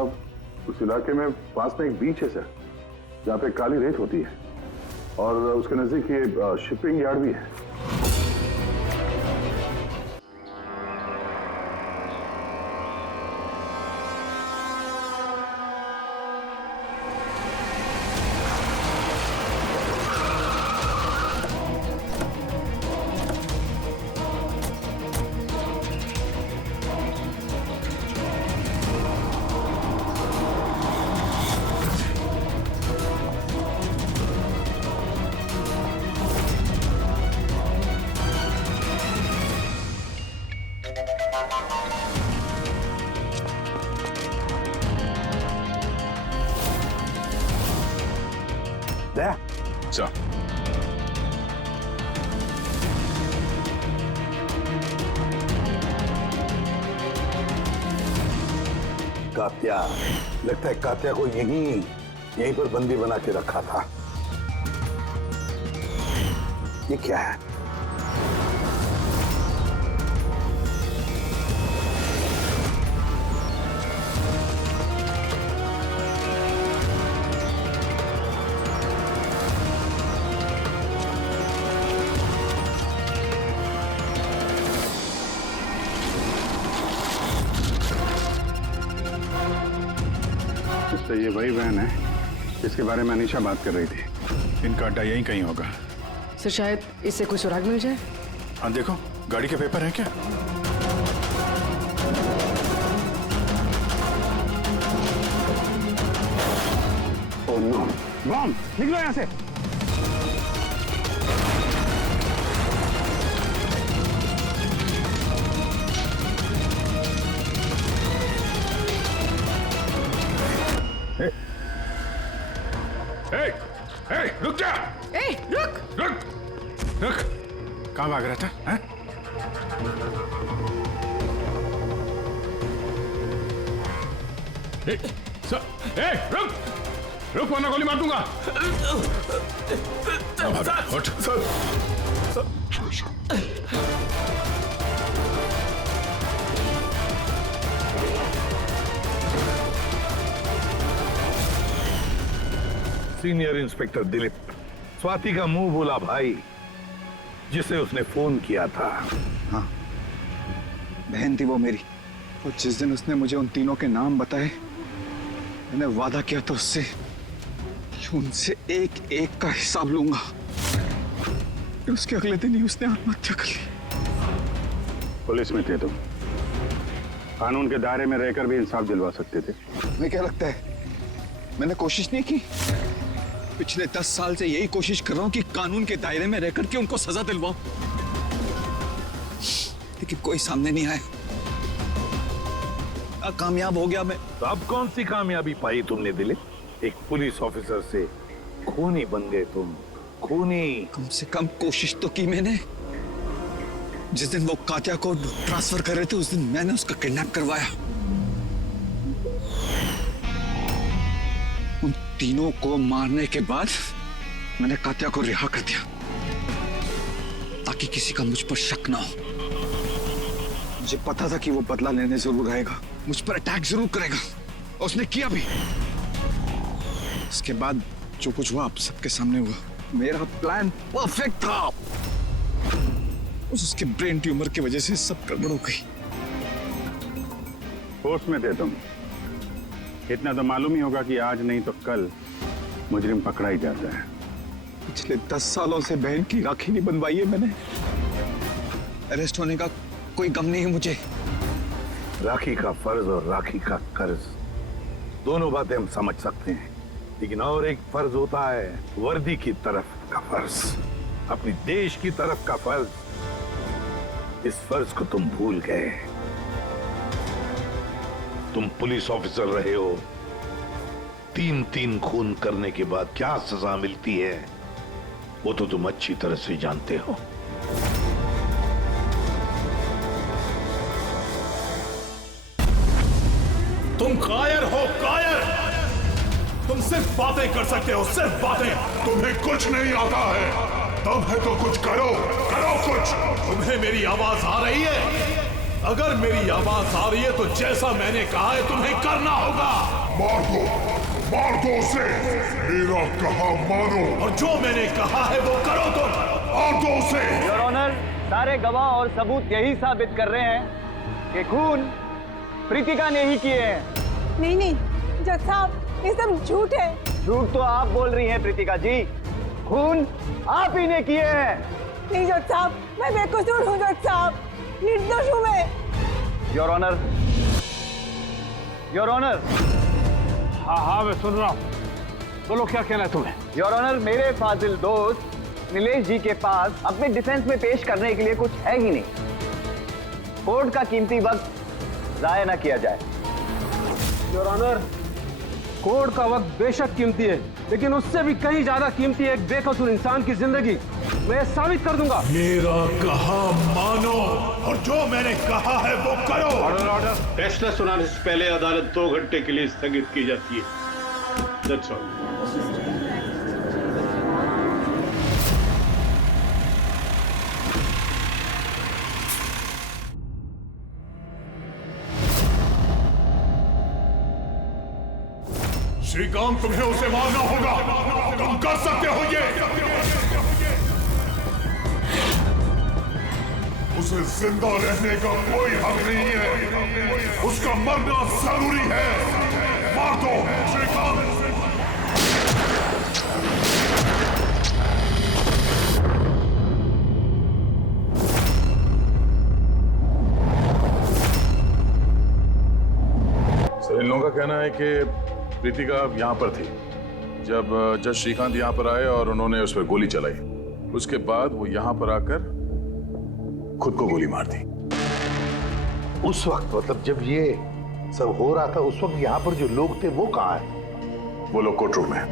उस इलाके में पास में एक बीच है सर, जहाँ पे काली रेत होती है और उसके नजदीक ये शिपिंग यार्ड भी है। There. So. कात्या, लगता है कात्या को यहीं पर बंदी बना के रखा था। ये क्या है? तो ये वही वैन है जिसके बारे में अनीशा बात कर रही थी। इनका अड्डा यहीं कहीं होगा। सर शायद इससे कोई सुराग मिल जाए। हाँ देखो, गाड़ी के पेपर हैं क्या? ओह नो, बम! निकलो यहाँ से। रुक जा! रुक! रुक! कहाँ भाग रहा था? हैं? रुक! रुक वरना गोली मार दूंगा। उठ! सीनियर इंस्पेक्टर दिलीप, स्वाति का मुंह बोला भाई जिसे उसने फोन किया था। हाँ, बहन थी वो मेरी। और जिस दिन उसने मुझे उन तीनों के नाम बताए, मैंने वादा किया था उससे कि उनसे एक एक का हिसाब लूंगा। फिर उसके अगले दिन ही उसने आत्महत्या कर ली। पुलिस में थे तुम, कानून के दायरे में रहकर भी इंसाफ दिलवा सकते थे। तुम्हें क्या लगता है मैंने कोशिश नहीं की? पिछले 10 साल से यही कोशिश कर रहा हूं कि कानून के दायरे में रहकर के उनको सजा दिलवाऊं, लेकिन कोई सामने नहीं आया। कामयाब हो गया मैं। तो अब कौन सी कामयाबी पाई तुमने दिलीप? एक पुलिस ऑफिसर से खूनी बन गए तुम, खूनी। कम से कम कोशिश तो की मैंने। जिस दिन वो कात्या को ट्रांसफर कर रहे थे उस दिन मैंने उसका किडनैप करवाया। उन तीनों को मारने के बाद मैंने कात्या को रिहा कर दिया ताकि किसी का मुझ पर शक ना हो। मुझे पता था कि वो बदला लेने जरूर आएगा, मुझ पर अटैक जरूर करेगा, और उसने किया भी। इसके बाद जो कुछ हुआ आप सबके सामने हुआ। मेरा प्लान परफेक्ट था। उसके ब्रेन ट्यूमर की वजह से सब गड़बड़ हो गई। फोर्स में थे तुम, इतना तो मालूम ही होगा कि आज नहीं तो कल मुजरिम पकड़ा ही जाता है। पिछले 10 सालों से बहन की राखी नहीं बनवाई है मैंने। अरेस्ट होने का कोई गम नहीं है मुझे। राखी का फर्ज और राखी का कर्ज दोनों बातें हम समझ सकते हैं, लेकिन और एक फर्ज होता है वर्दी की तरफ का फर्ज, अपनी देश की तरफ का फर्ज। इस फर्ज को तुम भूल गए। तुम पुलिस ऑफिसर रहे हो, 3 खून करने के बाद क्या सजा मिलती है वो तो तुम अच्छी तरह से जानते हो। तुम कायर हो, कायर। तुम सिर्फ बातें कर सकते हो, सिर्फ बातें। तुम्हें कुछ नहीं आता है। तब है तो कुछ करो, करो कुछ। तुम्हें मेरी आवाज आ रही है? अगर मेरी आवाज आ रही है तो जैसा मैंने कहा है तुम्हें करना होगा। मार दो उसे। मेरा कहा मानो और जो मैंने कहा है वो करो तुम। मार दो उसे। योर ऑनर, सारे गवाह और सबूत यही साबित कर रहे हैं कि खून प्रीतिका ने ही किए हैं। नहीं नहीं जज साहब, ये सब झूठ है। झूठ तो आप बोल रही हैं प्रीतिका जी, खून आप ही ने किए हैं। नहीं जज साहब, मैं बेकसूर हूँ जज साहब, निर्दोष हूँ मैं। Your honour, your honour. हाँ मैं सुन रहा हूँ, बोलो क्या कहना है तुम्हें। योर ऑनर, मेरे फाजिल दोस्त नीलेश जी के पास अपने डिफेंस में पेश करने के लिए कुछ है ही नहीं। कोर्ट का कीमती वक्त जाया न किया जाए। योर ऑनर, कोर्ट का वक्त बेशक कीमती है, लेकिन उससे भी कहीं ज्यादा कीमती है एक बेकसूर इंसान की जिंदगी। मैं साबित कर दूंगा। मेरा कहा मानो और जो मैंने कहा है वो करो। Order order. फैसला सुनाने से पहले अदालत 2 घंटे के लिए स्थगित की जाती है। That's all. श्रीकांत, तुम्हें उसे मारना होगा। तुम कर सकते हो ये। उसे जिंदा रहने का कोई हक नहीं है। उसका मरना जरूरी है। मार दो श्रीकांत। सर, इन लोगों का कहना है कि प्रीतिका यहाँ पर थी जब जज श्रीकांत यहाँ पर आए और उन्होंने उस पर गोली चलाई। उसके बाद वो यहाँ पर आकर खुद को गोली मार दी। उस वक्त मतलब जब ये सब हो रहा था, उस वक्त यहाँ पर जो लोग थे वो कहाँ है? वो लोग कोर्ट रूम में।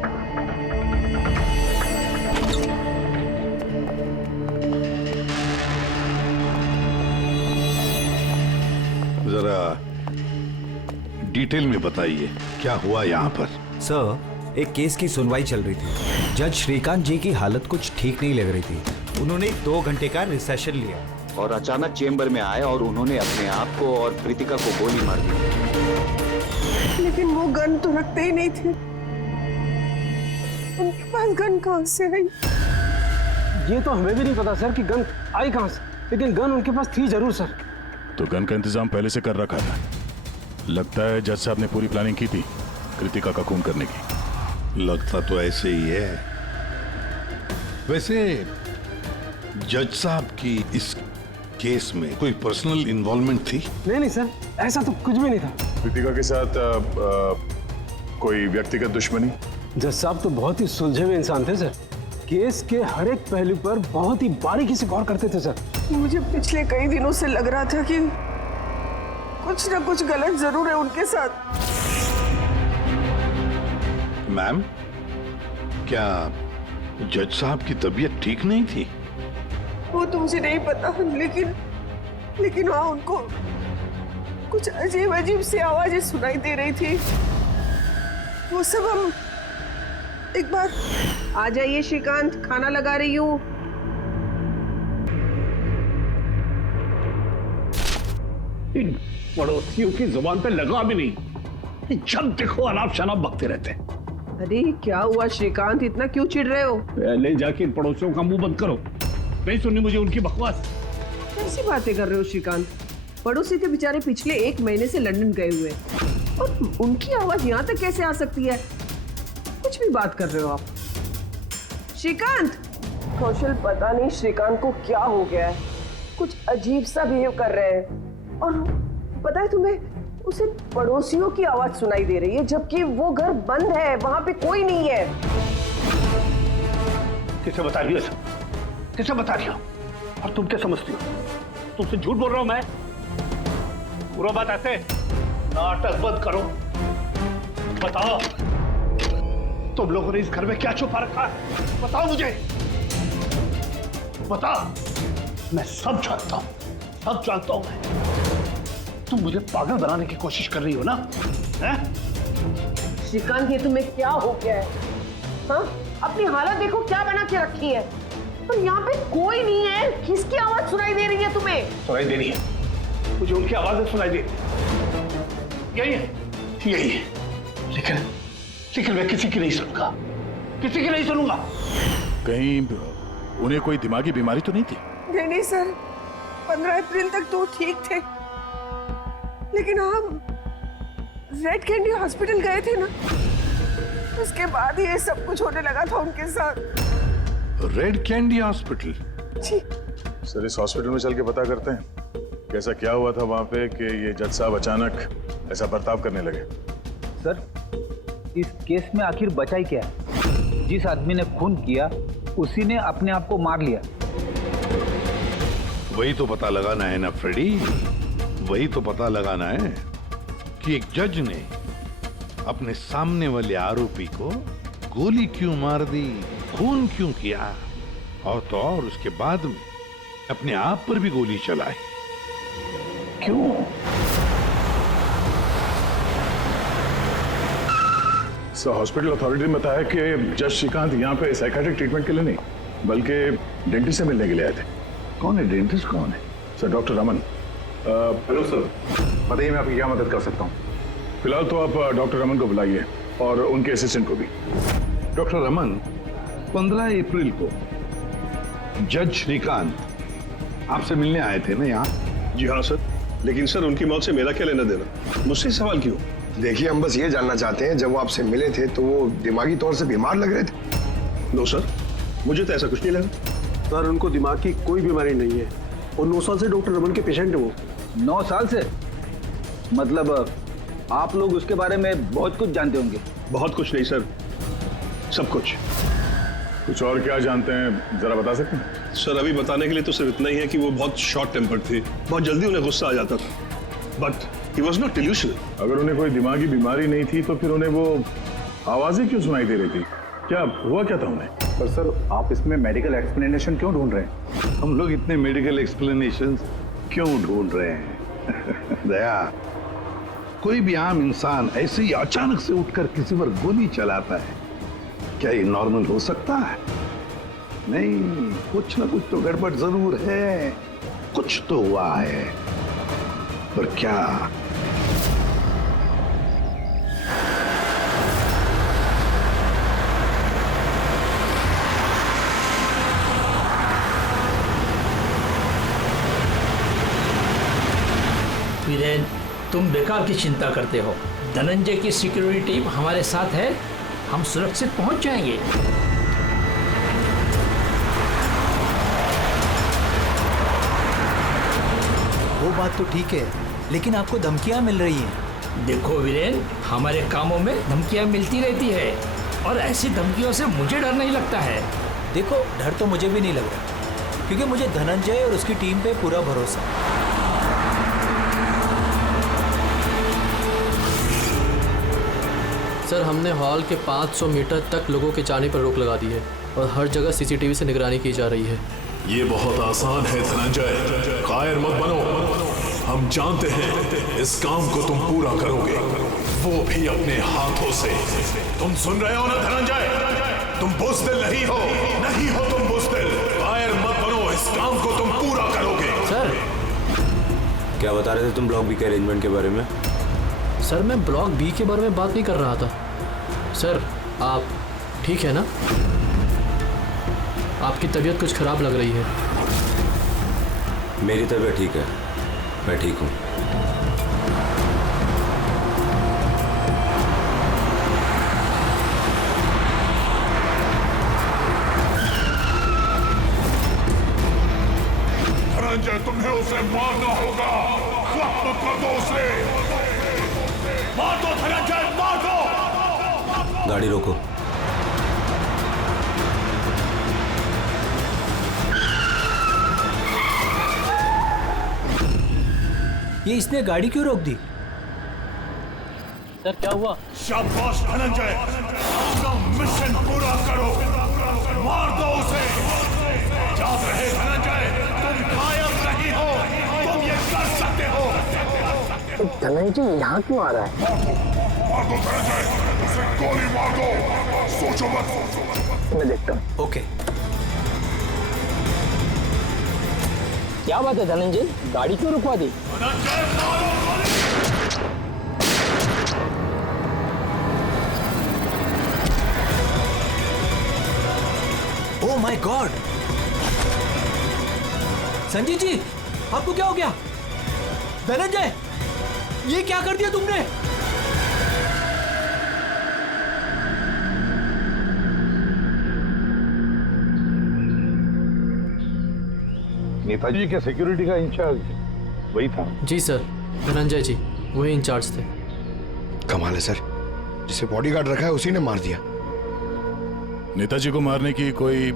जरा डिटेल में बताइए क्या हुआ यहाँ पर। सर, एक केस की सुनवाई चल रही थी। जज श्रीकांत जी की हालत कुछ ठीक नहीं लग रही थी। उन्होंने 2 घंटे का रिसेशन लिया और अचानक चेंबर में आए और उन्होंने अपने आप को और प्रीतिका को गोली मार दी। लेकिन वो गन तो रखते ही नहीं थे। उनके पास गन कहाँ से आई? ये तो हमें भी नहीं पता सर कि गन आई कहाँ से, लेकिन गन उनके पास थी जरूर सर। तो गन का इंतजाम पहले से कर रखा था। लगता है जज साहब ने पूरी प्लानिंग की थी कृतिका का खून करने की। लगता तो ऐसे ही है। वैसे जज साहब की इस केस में कोई पर्सनल इन्वॉल्वमेंट थी? नहीं सर, ऐसा तो कुछ भी नहीं था। कृतिका के साथ कोई व्यक्तिगत दुश्मनी? जज साहब तो बहुत ही सुलझे हुए इंसान थे सर। केस के हर एक पहलू पर बहुत ही बारीकी से गौर करते थे सर। मुझे पिछले कई दिनों से लग रहा था कि कुछ ना कुछ गलत जरूर है उनके साथ। मैम, क्या जज साहब की तबीयत ठीक नहीं थी? वो तो मुझे नहीं पता, लेकिन हाँ, उनको कुछ अजीब अजीब सी आवाजें सुनाई दे रही थी। वो सब हम एक बार। आ जाइए श्रीकांत, खाना लगा रही हूँ। इन पड़ोसियों की जुबान पे लगा भी नहीं, जब देखो अनाप शनाप बकते रहते हैं। अरे क्या हुआ श्रीकांत, इतना क्यों चिढ़ रहे हो? पहले जाके इन पड़ोसियों का मुंह बंद करो, नहीं सुननी मुझे उनकी बकवास। कैसी बातें कर रहे हो श्रीकांत? पड़ोसी थे बेचारे, पिछले 1 महीने से लंदन गए हुए, और उनकी आवाज यहाँ तक कैसे आ सकती है? कुछ भी बात कर रहे हो आप श्रीकांत। कौशल, पता नहीं श्रीकांत को क्या हो गया है, कुछ अजीब सा बिहेव कर रहे हैं। और पता है तुम्हें, उसे पड़ोसियों की आवाज सुनाई दे रही है, जबकि वो घर बंद है, वहां पे कोई नहीं है। किसे बता रही हो? किसे बता रही हो? और तुम क्या समझती हो? तुमसे झूठ बोल रहा हूं मैं? पूरा बात ऐसे, नाटक बंद करो। बताओ, तुम लोगों ने इस घर में क्या छुपा रखा है? बताओ मुझे, बताओ। मैं सब जानता हूं, सब जानता हूं मैं। तुम मुझे पागल बनाने की कोशिश कर रही हो ना? हैं? श्रीकांत, ये तुम्हें क्या हो गया है? हाँ? अपनी हालत देखो क्या बना के रखी है। और यहाँ पे कोई नहीं है। किसकी आवाज सुनाई दे रही है तुम्हें? सुनाई दे रही है, मुझे उनकी आवाजें सुनाई दे यही है, यही है। लेकिन मैं किसी की नहीं सुनूंगा, किसी की नहीं सुनूंगा। कहीं उन्हें कोई दिमागी बीमारी तो नहीं थी? नहीं सर, 15 अप्रैल तक तो ठीक थे, लेकिन हम रेड कैंडी हॉस्पिटल गए थे ना, उसके बाद ये सब कुछ होने लगा था उनके साथ। Red candy hospital? जी सर, इस हॉस्पिटल में चल के पता करते हैं कैसा क्या हुआ था वहां पे कि ये जज साहब अचानक ऐसा बर्ताव करने लगे। सर, इस केस में आखिर बचा ही क्या है? जिस आदमी ने खून किया उसी ने अपने आप को मार लिया। वही तो पता लगाना है ना फ्रेडी, वही तो पता लगाना है कि एक जज ने अपने सामने वाले आरोपी को गोली क्यों मार दी, खून क्यों किया, और तो और उसके बाद में अपने आप पर भी गोली चलाई। क्यों? सर, हॉस्पिटल अथॉरिटी ने बताया कि जज श्रीकांत यहाँ पे साइकियाट्रिक ट्रीटमेंट के लिए नहीं बल्कि डेंटिस्ट से मिलने के लिए आए थे। कौन है डेंटिस्ट? कौन है? Sir, doctor Raman. Hello sir, बताइए मैं आपकी क्या मदद कर सकता हूँ? फिलहाल तो आप डॉक्टर रमन को बुलाइए और उनके असिस्टेंट को भी। डॉक्टर रमन, 15 अप्रैल को जज श्रीकांत आपसे मिलने आए थे ना यहाँ? जी हाँ सर, लेकिन सर उनकी मौत से मेरा क्या लेना देना? मुझसे सवाल क्यों? देखिए, हम बस ये जानना चाहते हैं, जब वो आपसे मिले थे तो वो दिमागी तौर से बीमार लग रहे थे? नो सर, मुझे तो ऐसा कुछ नहीं लगा। सर, उनको दिमाग की कोई बीमारी नहीं है और 9 साल से डॉक्टर रमन के पेशेंट है वो। 9 साल से? मतलब आप लोग उसके बारे में बहुत कुछ जानते होंगे। बहुत कुछ नहीं सर, सब कुछ। कुछ और क्या जानते हैं जरा बता सकते हैं? सर, अभी बताने के लिए तो सिर्फ इतना ही है कि वो बहुत शॉर्ट टेम्पर्ड थे, बहुत जल्दी उन्हें गुस्सा आ जाता था, but he was not delusional. अगर उन्हें कोई दिमागी बीमारी नहीं थी तो फिर उन्हें वो आवाजें क्यों सुनाई दे रही थी? क्या हुआ क्या था उन्हें? पर सर, आप इसमें मेडिकल एक्सप्लेनेशन क्यों ढूंढ रहे हैं? हम लोग इतने मेडिकल एक्सप्लेनेशन क्यों ढूंढ रहे हैं? दया, कोई भी आम इंसान ऐसे ही अचानक से उठकर किसी पर गोली चलाता है, क्या ये नॉर्मल हो सकता है? नहीं, कुछ ना कुछ तो गड़बड़ जरूर है, कुछ तो हुआ है, पर क्या? वीरेन, तुम बेकार की चिंता करते हो। धनंजय की सिक्योरिटी टीम हमारे साथ है, हम सुरक्षित पहुंच जाएंगे। वो बात तो ठीक है, लेकिन आपको धमकियां मिल रही हैं। देखो वीरेन, हमारे कामों में धमकियां मिलती रहती है और ऐसी धमकियों से मुझे डर नहीं लगता है। देखो, डर तो मुझे भी नहीं लग रहा, क्योंकि मुझे धनंजय और उसकी टीम पे पूरा भरोसा है। सर, हमने हॉल के 500 मीटर तक लोगों के जाने पर रोक लगा दी है और हर जगह सीसीटीवी से निगरानी की जा रही है। ये बहुत आसान है धनंजय, कायर मत बनो। हम जानते हैं इस काम को तुम पूरा करोगे, वो भी अपने हाथों से। तुम सुन रहे हो ना धनंजय, तुम बुज़दिल नहीं हो, नहीं हो तुम बुज़दिल। कायर मत बनो, इस काम को तुम पूरा करोगे। सर, क्या बता रहे थे तुम ब्लॉक बी के अरेंजमेंट के बारे में? सर, मैं ब्लॉक बी के बारे में बात नहीं कर रहा था। सर, आप ठीक है ना? आपकी तबीयत कुछ खराब लग रही है। मेरी तबीयत ठीक है, मैं ठीक हूँ। धनंजय, तुम्हें उसे मारना होगा। खत्म कर दो उसे, मार दो धनंजय, मार दो। गाड़ी रोको। ये इसने गाड़ी क्यों रोक दी? सर, क्या हुआ? शाबाश धनंजय, अपना मिशन पूरा करो, मार दो उसे। याद रहे धनंजय, तुम कायर नहीं हो, तुम ये कर सकते हो। धनंजय यहाँ क्यों आ रहा है? गोली मार दो, सोचो मत। मैं देखता हूँ। ओके। क्या बात है धनंजय, गाड़ी क्यों रुकवा दी? Oh my god! Sanjeev ji, आपको क्या हो गया? धनंजय, ये क्या कर दिया तुमने? नेताजी के सिक्योरिटी का इंचार्ज वही था? जी सर, धनंजय जी वही इंचार्ज थे। कमाल है सर, जिसे बॉडीगार्ड रखा है उसी ने मार दिया। नेताजी को मारने की कोई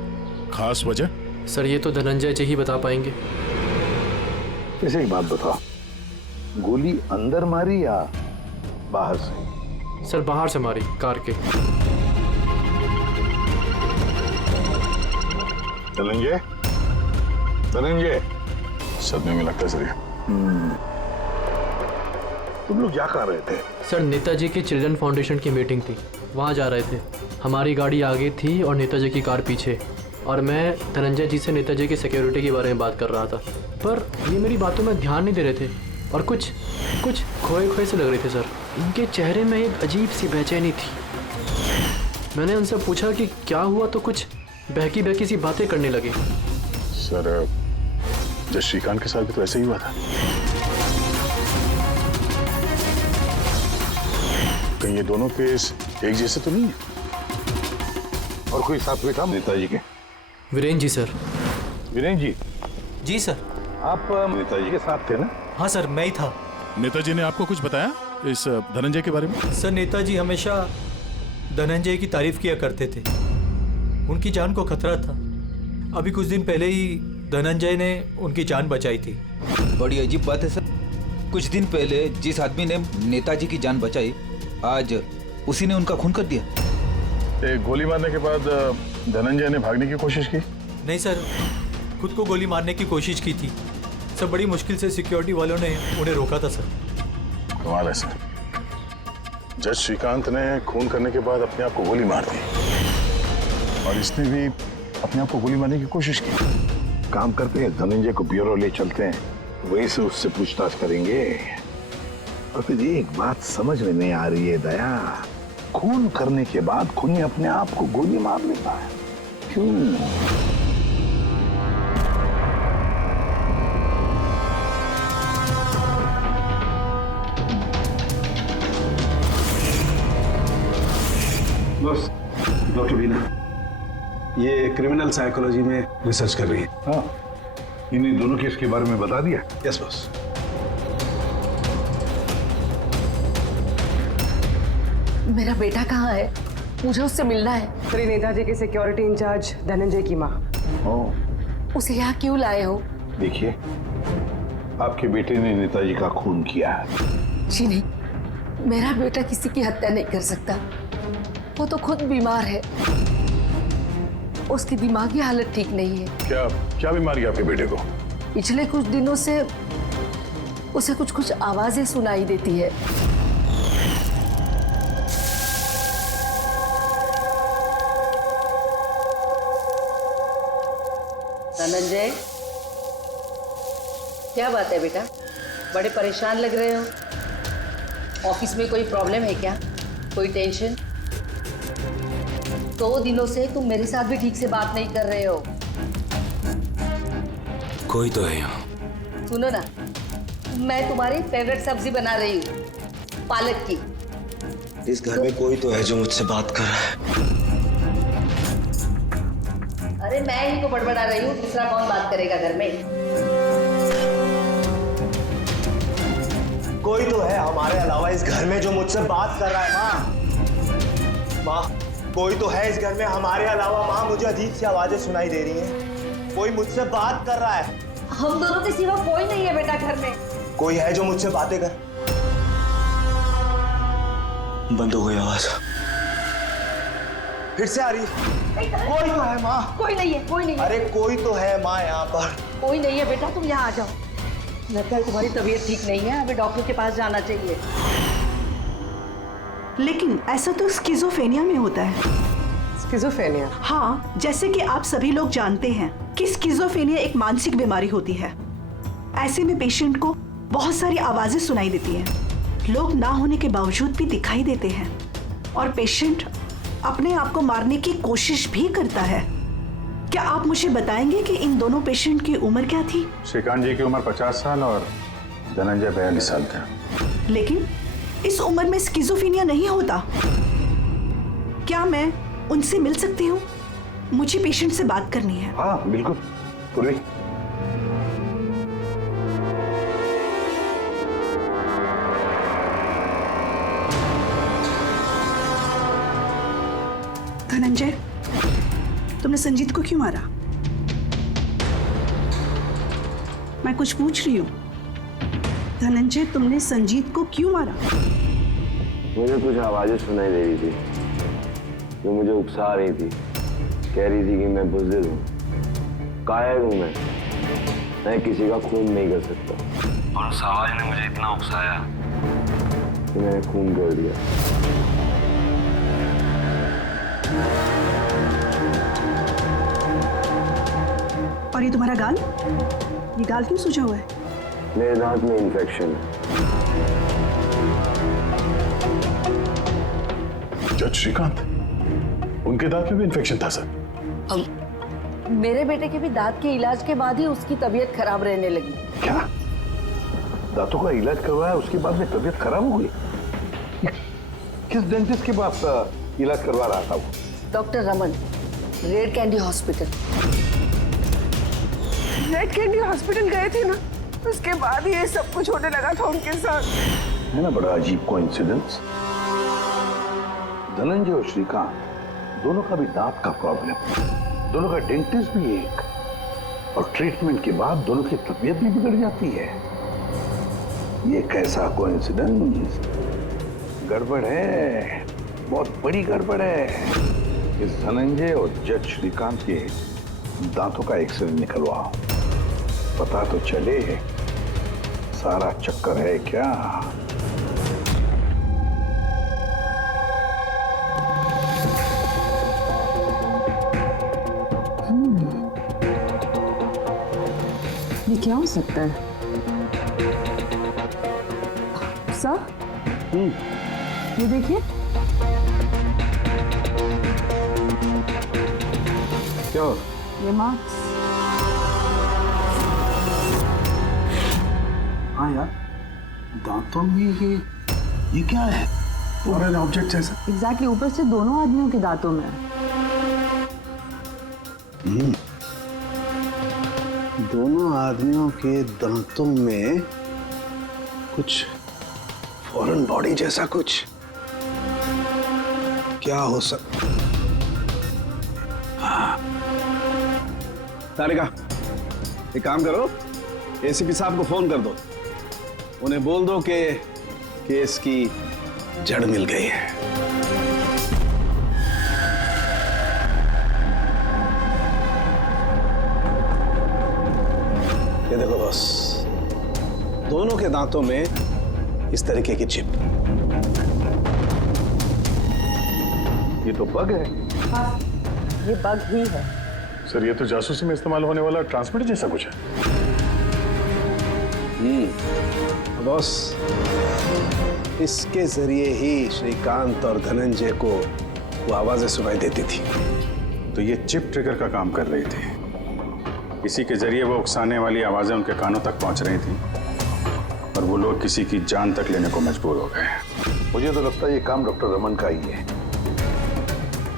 खास वजह? सर ये तो धनंजय जी ही बता पाएंगे। इसे एक बात बता, गोली अंदर मारी या बाहर से? सर बाहर से मारी, कार के। धनंजय, धनंजय, सदमे में लगता है सर। तुम लोग क्या कर रहे थे? सर नेताजी की चिल्ड्रन फाउंडेशन की मीटिंग थी, वहाँ जा रहे थे। हमारी गाड़ी आगे थी और नेताजी की कार पीछे, और मैं धनंजय जी से नेताजी की सिक्योरिटी के बारे में बात कर रहा था, पर ये मेरी बातों में ध्यान नहीं दे रहे थे और कुछ खोए खोए से लग रहे थे सर। इनके चेहरे में एक अजीब सी बेचैनी थी। मैंने उनसे पूछा कि क्या हुआ, तो कुछ बहकी सी बातें करने लगे। सर जय श्रीकांत के साथ भी तो ऐसे ही हुआ था। कहीं ये दोनों केस एक जैसे तो नहीं है? और कोई साथ में था नेताजी के? वीरेंद्र जी सर। वीरेंद्र जी? जी सर। आप नेताजी के साथ थे ना? हाँ सर, मैं ही था। नेताजी ने आपको कुछ बताया इस धनंजय के बारे में? सर नेताजी हमेशा धनंजय की तारीफ किया करते थे, उनकी जान को खतरा था। अभी कुछ दिन पहले ही धनंजय ने उनकी जान बचाई थी। बड़ी अजीब बात है सर, कुछ दिन पहले जिस आदमी ने नेताजी की जान बचाई, आज उसी ने उनका खून कर दिया। एक गोली मारने के बाद धनंजय ने भागने की कोशिश की? नहीं सर, खुद को गोली मारने की कोशिश की थी सर। बड़ी मुश्किल से सिक्योरिटी वालों ने उन्हें रोका था सर। कमाल है सर, जज श्रीकांत ने खून करने के बाद अपने आप को गोली मार दी और इसने भी अपने आप को गोली मारने की कोशिश की। काम करते हैं, धनंजय को ब्यूरो ले चलते हैं, वहीं से उससे पूछताछ करेंगे। और फिर एक बात समझ में नहीं आ रही है दया, खून करने के बाद खूनी अपने आप को गोली मार लेता है, क्यों? बस डॉक्टर बीना ये क्रिमिनल साइकोलॉजी में रिसर्च कर रही है। हाँ, इन्हीं दोनों केस के बारे में बता दिया? Yes boss. मेरा बेटा कहाँ है? मुझे उससे मिलना है। श्री नेताजी के सिक्योरिटी इंचार्ज धनंजय की माँ। उसे यहाँ क्यों लाए हो? देखिए, आपके बेटे ने नेताजी का खून किया है। जी नहीं, मेरा बेटा किसी की हत्या नहीं कर सकता। वो तो खुद बीमार है, उसकी दिमागी हालत ठीक नहीं है। क्या बीमारी है आपके बेटे को? पिछले कुछ दिनों से उसे कुछ आवाजें सुनाई देती है। धनंजय, क्या बात है बेटा? बड़े परेशान लग रहे हो। ऑफिस में कोई प्रॉब्लम है क्या? कोई टेंशन? 2 दिनों से तुम मेरे साथ भी ठीक से बात नहीं कर रहे हो। कोई तो है यहाँ। सुनो ना, मैं तुम्हारी फेवरेट सब्जी बना रही हूँ, पालक की। इस घर में कोई तो है जो मुझसे बात कर रहा है। अरे मैं ही तो बड़बड़ा रही हूँ, दूसरा कौन बात करेगा घर में? कोई तो है हमारे अलावा इस घर में जो मुझसे बात कर रहा है। माँ, कोई तो है इस घर में हमारे अलावा। माँ, मुझे अजीब सी आवाजें सुनाई दे रही हैं। कोई मुझसे बात कर रहा है। हम दोनों के सिवा कोई नहीं है बेटा घर में। कोई है जो मुझसे बातें कर। बंद हो गई आवाज, फिर से आ रही है। कोई तो है माँ। कोई नहीं है, कोई नहीं है। अरे कोई तो है माँ यहाँ पर। कोई नहीं है बेटा, तुम यहाँ आ जाओ। लगता है तुम्हारी तबीयत ठीक नहीं है, अभी डॉक्टर के पास जाना चाहिए। लेकिन ऐसा तो स्किज़ोफ्रेनिया में होता है। स्किज़ोफ्रेनिया? हाँ, जैसे कि आप सभी लोग जानते हैं कि स्किज़ोफ्रेनिया एक मानसिक बीमारी होती है। ऐसे में पेशेंट को बहुत सारी आवाजें सुनाई देती हैं, लोग ना होने के बावजूद भी दिखाई देते हैं और पेशेंट अपने आप को मारने की कोशिश भी करता है। क्या आप मुझे बताएंगे कि इन दोनों पेशेंट की उम्र क्या थी? श्रीकांत जी की उम्र 50 साल और धनंजय 42 साल का। लेकिन इस उम्र में स्किज़ोफ्रेनिया नहीं होता। क्या मैं उनसे मिल सकती हूँ? मुझे पेशेंट से बात करनी है। हाँ बिल्कुल पूर्वी। धनंजय, तुमने संजीत को क्यों मारा? मैं कुछ पूछ रही हूँ। धनंजय, तुमने संजीत को क्यों मारा? मुझे कुछ आवाजें सुनाई दे रही थी जो मुझे उकसा रही थी। कह रही थी कि मैं बुज़दिल हूँ, कायर हूँ, मैं किसी का खून नहीं कर सकता। और उस आवाज ने मुझे इतना उकसाया कि मैंने खून कर दिया। और ये तुम्हारा गाल? ये गाल क्यों सूजा हुआ है? मेरे दांत में इन्फेक्शन है। जज श्रीकांत, उनके दांत में भी इन्फेक्शन था सर। मेरे बेटे के भी दांत के इलाज के बाद ही उसकी तबीयत खराब रहने लगी। क्या? दांतों का इलाज करवाया उसके बाद में तबीयत खराब हो गई? किस डेंटिस्ट के पास इलाज करवा रहा था वो? Doctor Raman, red candy hospital. Red candy hospital गए थे ना, उसके बाद ये सब कुछ होने लगा था उनके साथ। है ना बड़ा अजीब कोइंसिडेंस। धनंजय और श्रीकांत दोनों का भी दांत का प्रॉब्लम, दोनों का डेंटिस्ट भी एक, और ट्रीटमेंट के बाद दोनों की तबीयत भी बिगड़ जाती है। ये कैसा कोइंसिडेंस? गड़बड़ है, बहुत बड़ी गड़बड़ है। इस धनंजय और जज श्रीकांत के दांतों का एक्सरे निकलवाओ, पता तो चले सारा चक्कर है क्या। ये क्या हो सकता है? सर, ये देखिए। क्या? ये मार्क्स। हाँ यार, दांतों में ये क्या है? फॉरेन ऑब्जेक्ट जैसा। एग्जैक्टली, ऊपर से दोनों आदमियों के दांतों में है। दोनों आदमियों के दांतों में कुछ फॉरेन बॉडी जैसा कुछ। क्या हो सकता? तारिका, एक काम करो, एसीपी साहब को फोन कर दो, उन्हें बोल दो कि केस की जड़ मिल गई है। ये देखो बॉस, दोनों के दांतों में इस तरीके की चिप। ये तो बग है। हाँ, ये बग ही है। सर, ये तो जासूसी में इस्तेमाल होने वाला ट्रांसमीटर जैसा कुछ है। बॉस, इसके जरिए ही श्रीकांत और धनंजय को वो आवाजें सुनाई देती थी। तो ये चिप ट्रिगर का काम कर रही थी। इसी के जरिए वो उकसाने वाली आवाजें उनके कानों तक पहुंच रही थी और वो लोग किसी की जान तक लेने को मजबूर हो गए। मुझे तो लगता है ये काम डॉक्टर रमन का ही है।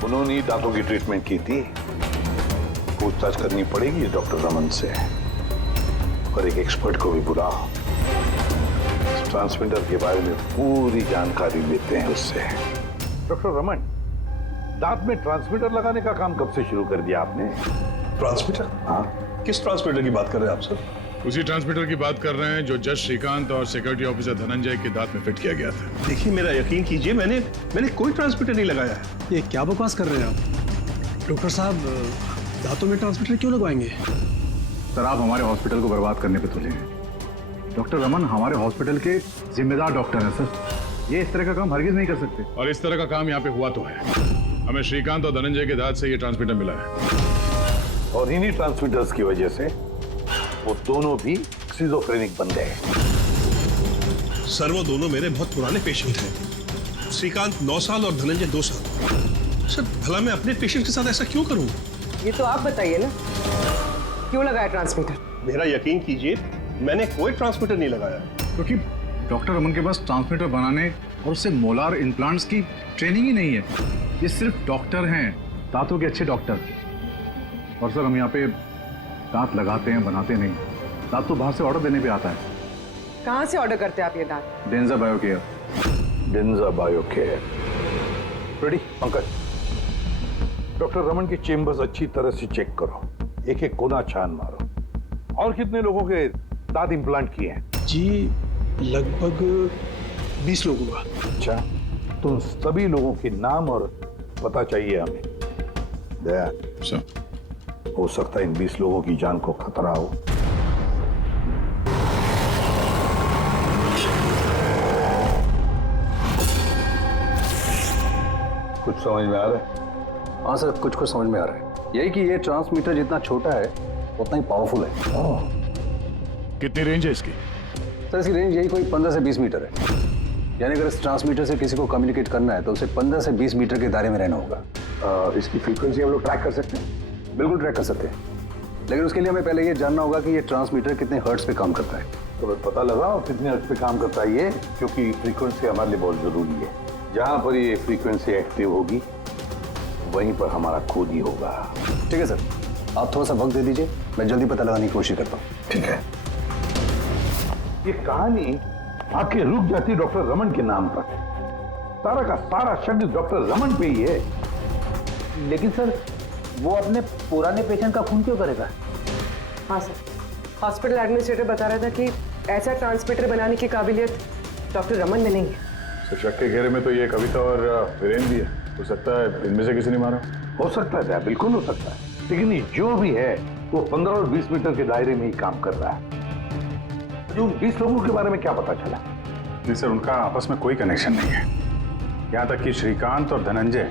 उन्होंने ही दांतों की ट्रीटमेंट की थी। पूछताछ करनी पड़ेगी डॉक्टर रमन से, और एक एक्सपर्ट को भी बुलाओ। ट्रांसमीटर के बारे में पूरी जानकारी लेते हैं उससे। डॉक्टर रमन, दांत में ट्रांसमीटर लगाने का काम कब से शुरू कर दिया आपने? ट्रांसमीटर? हाँ। किस ट्रांसमीटर की बात कर रहे हैं आप सर? उसी ट्रांसमीटर की बात कर रहे हैं जो जज श्रीकांत और सिक्योरिटी ऑफिसर धनंजय के दांत में फिट किया गया था। देखिए, मेरा यकीन कीजिए, मैंने कोई ट्रांसमीटर नहीं लगाया है। ये क्या बकवास कर रहे हैं आप? डॉक्टर साहब, दांतों में ट्रांसमीटर क्यों लगवाएंगे? सर, आप हमारे हॉस्पिटल को बर्बाद करने पे तुले हैं। डॉक्टर रमन हमारे हॉस्पिटल के जिम्मेदार डॉक्टर हैं सर। ये इस तरह का काम हरगिज नहीं कर सकते। और इस तरह का काम यहाँ पे हुआ तो है। हमें श्रीकांत और धनंजय के दांत से ये ट्रांसमीटर मिला है। और इन्हीं ट्रांसमीटर्स की वजह से वो दोनों भी स्किज़ोफ्रेनिक बन गए। सर वो दोनों मेरे बहुत पुराने पेशेंट हैं। श्रीकांत 9 साल और धनंजय 2 साल। सर भला मैं अपने पेशेंट के साथ ऐसा क्यों करूं? ये तो आप बताइए ना, क्यों लगाया ट्रांसमीटर? मेरा यकीन कीजिए, मैंने कोई ट्रांसमीटर नहीं लगाया। क्योंकि डॉक्टर रमन के पास ट्रांसमीटर बनाने और उससे मोलार इम्प्लांट्स की ट्रेनिंग ही नहीं है। ये सिर्फ डॉक्टर हैं, दांतों के अच्छे डॉक्टर। और सर हम यहाँ पे दांत लगाते हैं, बनाते नहीं। दांत तो बाहर से ऑर्डर देने पे आता है। कहाँ से ऑर्डर करते हैं आप ये दांत? डेंजा बायोकेयर। डेंजा बायोकेयर। रेडी पंकज, डॉक्टर रमन की चेम्बर्स अच्छी तरह से चेक करो, एक एक कोना छान मारो। और कितने लोगों के दांत इम्प्लांट किए हैं? जी लगभग 20 लोगों का। अच्छा, तो उन सभी लोगों के नाम और पता चाहिए हमें। दया हो सकता है इन 20 लोगों की जान को खतरा हो। कुछ समझ में आ रहा है? हाँ सर, कुछ समझ में आ रहा है। यही कि ये ट्रांसमीटर जितना छोटा है उतना ही पावरफुल है। कितनी रेंज है इसकी? सर इसकी रेंज यही कोई 15 से 20 मीटर है। यानी अगर इस ट्रांसमीटर से किसी को कम्युनिकेट करना है तो उसे 15 से 20 मीटर के दायरे में रहना होगा। इसकी फ्रीक्वेंसी हम लोग ट्रैक कर सकते हैं? बिल्कुल ट्रैक कर सकते हैं, लेकिन उसके लिए हमें पहले ये जानना होगा कि ये ट्रांसमीटर कितने हर्ट्ज पे काम करता है। तो पता लगाओ कितने हर्ट्ज पे काम करता है ये, क्योंकि फ्रीक्वेंसी हमारे लिए बहुत जरूरी है। जहां पर ये फ्रीक्वेंसी एक्टिव होगी वहीं पर हमारा खोज ही होगा। ठीक है सर, आप थोड़ा सा वक्त दे दीजिए, मैं जल्दी पता लगाने की कोशिश करता हूँ। ठीक है। ये कहानी आके रुक जाती डॉक्टर रमन के नाम पर। सारा का सारा शक डॉक्टर रमन पे ही है। लेकिन सर वो अपने पुराने पेशेंट का खून क्यों करेगा? हाँ सर, हॉस्पिटल एडमिनिस्ट्रेटर बता रहा था कि ऐसा ट्रांसमीटर बनाने की काबिलियत डॉक्टर रमन में नहीं है। तो शक के घेरे में तो ये कविता और वीरेंद्र भी है। हो सकता है इनमें से किसी ने मारा। हो सकता है, बिल्कुल हो सकता है, लेकिन ये जो भी है वो 15 और 20 मीटर के दायरे में ही काम कर रहा है। जो 20 लोगों के बारे में क्या पता चला? नहीं सर, उनका आपस में कोई कनेक्शन नहीं है। यहाँ तक कि श्रीकांत और धनंजय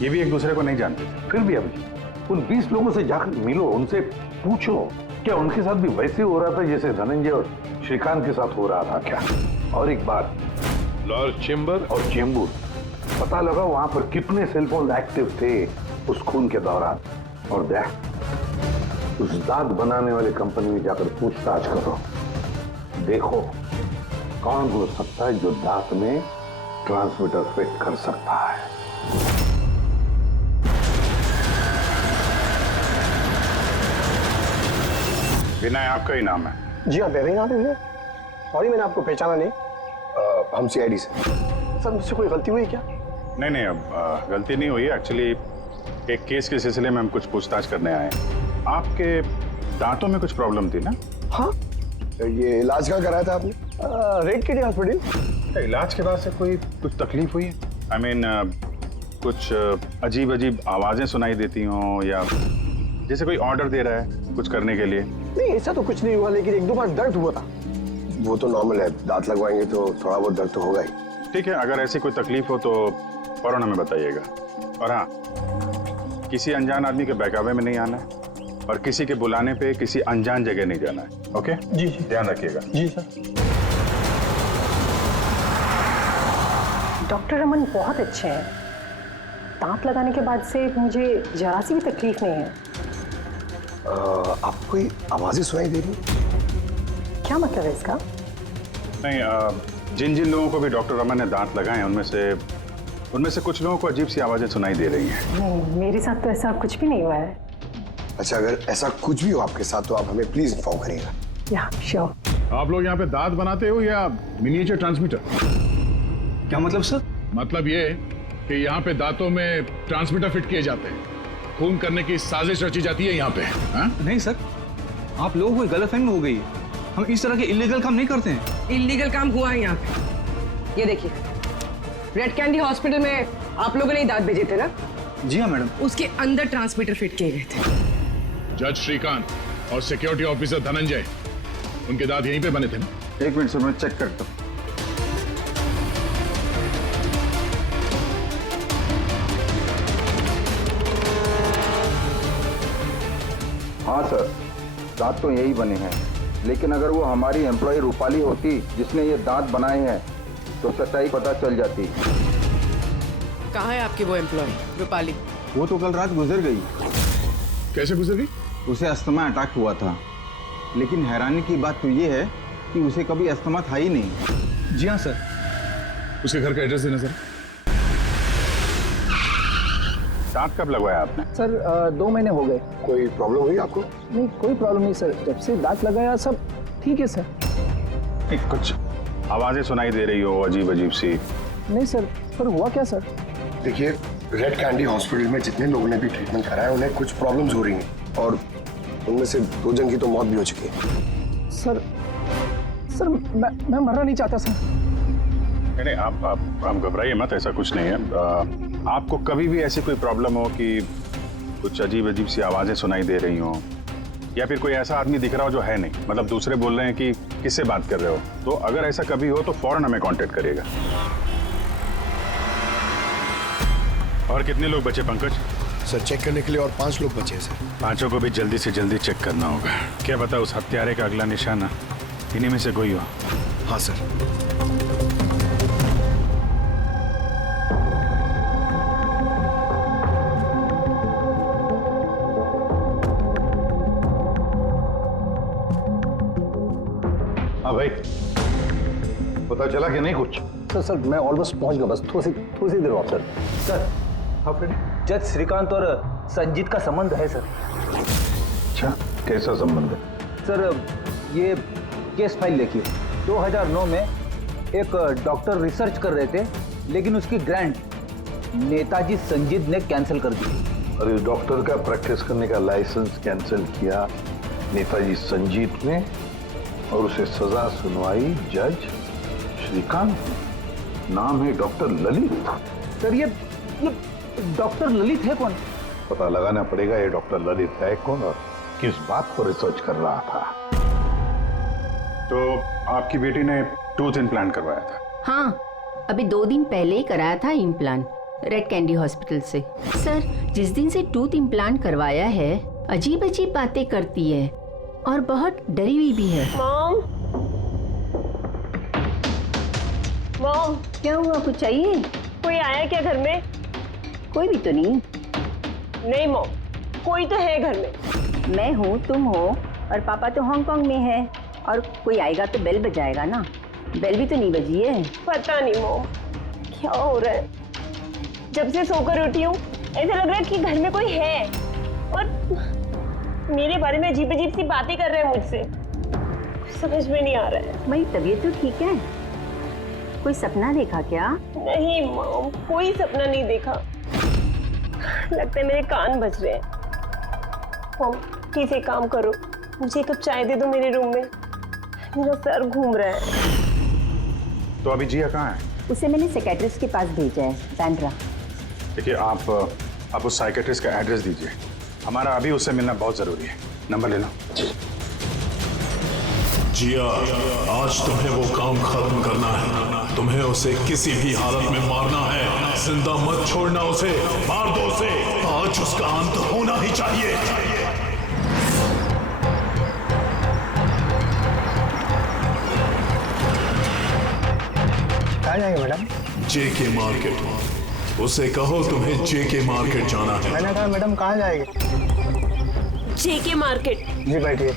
ये भी एक दूसरे को नहीं जानते थे। फिर भी अभी उन 20 लोगों से जाकर मिलो, उनसे पूछो क्या उनके साथ भी वैसे हो रहा था जैसे धनंजय और श्रीकांत के साथ हो रहा था क्या? और एक बात, लॉर्ड चेम्बर और चेंबूर, पता लगा वहां पर कितने सेलफोन एक्टिव थे उस खून के दौरान। और देख, उस दांत बनाने वाले कंपनी में जाकर पूछताछ करो, देखो कौन हो सकता है जो दांत में ट्रांसमीटर फिट कर सकता है। विनय आपका ही नाम है? जी हाँ, मेरा ही नाम है। सॉरी मैंने आपको पहचाना नहीं। हम सीआईडी से। सर मुझसे कोई गलती हुई क्या? नहीं, अब गलती नहीं हुई। एक्चुअली एक केस के सिलसिले में हम कुछ पूछताछ करने आए हैं। आपके दांतों में कुछ प्रॉब्लम थी ना? हाँ। ये इलाज कहाँ कराया था आपने? रेड किडी हॉस्पिटल। इलाज के बाद से कुछ तकलीफ हुई? आई मीन कुछ अजीब अजीब आवाजें सुनाई देती हों, या जैसे कोई ऑर्डर दे रहा है कुछ करने के लिए? नहीं ऐसा तो कुछ नहीं हुआ, लेकिन 1-2 बार दर्द हुआ था। वो तो नॉर्मल है, दांत लगवाएंगे तो थोड़ा बहुत दर्द तो होगा ही। ठीक है, अगर ऐसी कोई तकलीफ हो तो फौरन हमें बताइएगा। और हाँ, किसी अनजान आदमी के बहकावे में नहीं आना है और किसी के बुलाने पे किसी अनजान जगह नहीं जाना है। ओके जी, ध्यान रखिएगा। जी सर। डॉक्टर रमन बहुत अच्छे हैं। दांत लगाने के बाद से मुझे जरा सी भी तकलीफ नहीं है। आपको कोई आवाजें सुनाई दे रही? क्या मतलब है इसका? नहीं, जिन जिन लोगों को भी डॉक्टर रमन ने दांत लगाए हैं उनमें से कुछ लोगों को अजीब सी आवाजें सुनाई दे रही हैं। नहीं, मेरे साथ तो ऐसा कुछ भी नहीं हुआ है। अच्छा, अगर ऐसा कुछ भी हो आपके साथ तो आप हमें प्लीज इन्फॉर्म करिएगा। या श्योर। आप लोग यहाँ पे दांत बनाते हो या मिनिएचर ट्रांसमीटर? क्या मतलब सर? मतलब ये कि यहाँ पे दांतों में ट्रांसमीटर फिट किए जाते हैं, खून करने की साजिश रची जाती है यहाँ पे। हा? नहीं सर, आप लोगों को गलतफहमी हो गई है। हम इस तरह के इलीगल काम नहीं करते हैं। इलीगल काम हुआ है यहाँ पे। ये देखिए, रेड कैंडी हॉस्पिटल में आप लोगों ने ही दांत भेजे थे ना? जी हाँ मैडम। उसके अंदर ट्रांसमीटर फिट किए गए थे। जज श्रीकांत और सिक्योरिटी ऑफिसर धनंजय, उनके दांत यहीं पे बने थे ना? एक मिनट सर, मैं चेक करता हूँ। हाँ सर, दांत तो यही बने हैं, लेकिन अगर वो हमारी एम्प्लॉय रूपाली होती जिसने ये दांत बनाए हैं तो सच्चाई पता चल जाती। कहाँ है आपकी वो एम्प्लॉय रूपाली? वो तो कल रात गुजर गई। कैसे गुजर गई? उसे अस्थमा अटैक हुआ था, लेकिन हैरानी की बात तो ये है कि उसे कभी अस्थमा था ही नहीं। जी हाँ सर। उसके घर का एड्रेस देना सर। दांत कब लगवाया आपने? सर 2 महीने हो गए। कोई प्रॉब्लम हुई आपको? नहीं, कोई प्रॉब्लम नहीं सर, जब से दांत लगाया सब ठीक है सर। कुछ आवाजें सुनाई दे रही हो अजीब अजीब सी? नहीं सर, पर हुआ क्या सर? देखिए, रेड कैंडी हॉस्पिटल में जितने लोगों ने भी ट्रीटमेंट कराया उन्हें कुछ प्रॉब्लम्स हो रही हैं और उनमें से 2 जन की तो मौत भी हो चुकी है। सर मैं मरना नहीं चाहता सर। नहीं, आप घबराइए मत, ऐसा कुछ नहीं है। आपको कभी भी ऐसी कोई प्रॉब्लम हो कि कुछ अजीब अजीब सी आवाजें सुनाई दे रही हो, या फिर कोई ऐसा आदमी दिख रहा हो जो है नहीं, मतलब दूसरे बोल रहे हैं कि किससे बात कर रहे हो, तो अगर ऐसा कभी हो तो फौरन हमें कांटेक्ट करिएगा। और कितने लोग बचे पंकज? सर, चेक करने के लिए और 5 लोग बचे हैं सर। 5 को भी जल्दी से जल्दी चेक करना होगा। क्या पता उस हत्यारे का अगला निशाना इन्हीं में से कोई हो। हाँ सर। हाँ भाई, पता चला कि नहीं कुछ? सर मैं ऑलमोस्ट पहुंच गया, बस थोड़ी सी देर और सर। हाँ फ्रेंड, जज श्रीकांत और संजीत का संबंध है सर। अच्छा, कैसा संबंध है? सर ये केस फाइल देखिए। 2009 में एक डॉक्टर रिसर्च कर रहे थे, लेकिन उसकी ग्रांट नेताजी संजीत ने कैंसिल कर दी। और इस डॉक्टर का प्रैक्टिस करने का लाइसेंस कैंसिल किया नेताजी संजीत ने, और उसे सजा सुनवाई जज श्रीकांत। नाम है डॉक्टर ललित। सर ये डॉक्टर ललित है कौन? पता लगाना पड़ेगा ये डॉक्टर ललित है कौन और किस बात पर रिसर्च कर रहा था। तो आपकी बेटी ने टूथ इम्प्लांट करवाया था? हाँ, अभी 2 दिन पहले ही कराया था इम्प्लांट रेड कैंडी हॉस्पिटल से। सर, जिस दिन से टूथ इम्प्लांट करवाया है अजीब अजीब बातें करती है और बहुत डरी हुई भी है। मॉम, मॉम, क्या हुआ? कुछ चाहिए? कोई आया क्या घर में? कोई भी तो नहीं। नहीं मॉम, कोई तो है घर में। मैं हूँ, तुम हो, और पापा तो हांगकांग में है, और कोई आएगा तो बेल बजाएगा ना। बेल भी तो नहीं बजी है। पता नहीं मॉम क्या हो रहा है, जब से सोकर उठी हूँ ऐसा लग रहा है कि घर में कोई है और मेरे बारे में अजीब अजीब सी बातें कर रहे हैं मुझसे। कुछ समझ में नहीं आ रहा है। मेरी तबीयत तो ठीक है। कोई सपना देखा क्या? नहीं मॉम, कोई सपना नहीं देखा। लगता है मेरे कान बज रहे हैं। मॉम प्लीज एक काम करो, मुझे एक कप चाय दे दो मेरे रूम में, मेरा सर घूम रहा है। तो अभी जिया कहाँ है? उसे मैंने साइकियाट्रिस्ट के पास भेजा है, बैंड्रा। देखिए, आप उस साइकियाट्रिस्ट का एड्रेस दीजिए, हमारा अभी उससे मिलना बहुत जरूरी है। नंबर ले लो। जिया, आज तुम्हें वो काम खत्म करना है। तुम्हें उसे किसी भी हालत में मारना है। जिंदा मत छोड़ना उसे, मार दो उसे। आज उसका अंत होना ही चाहिए। कहाँ जाएंगे मैडम? जेके मार्केट। उसे कहो तुम्हें जेके मार्केट जाना है। मैंने कहा मैडम कहाँ जाएंगे? जेके मार्केट। जी बैठिए।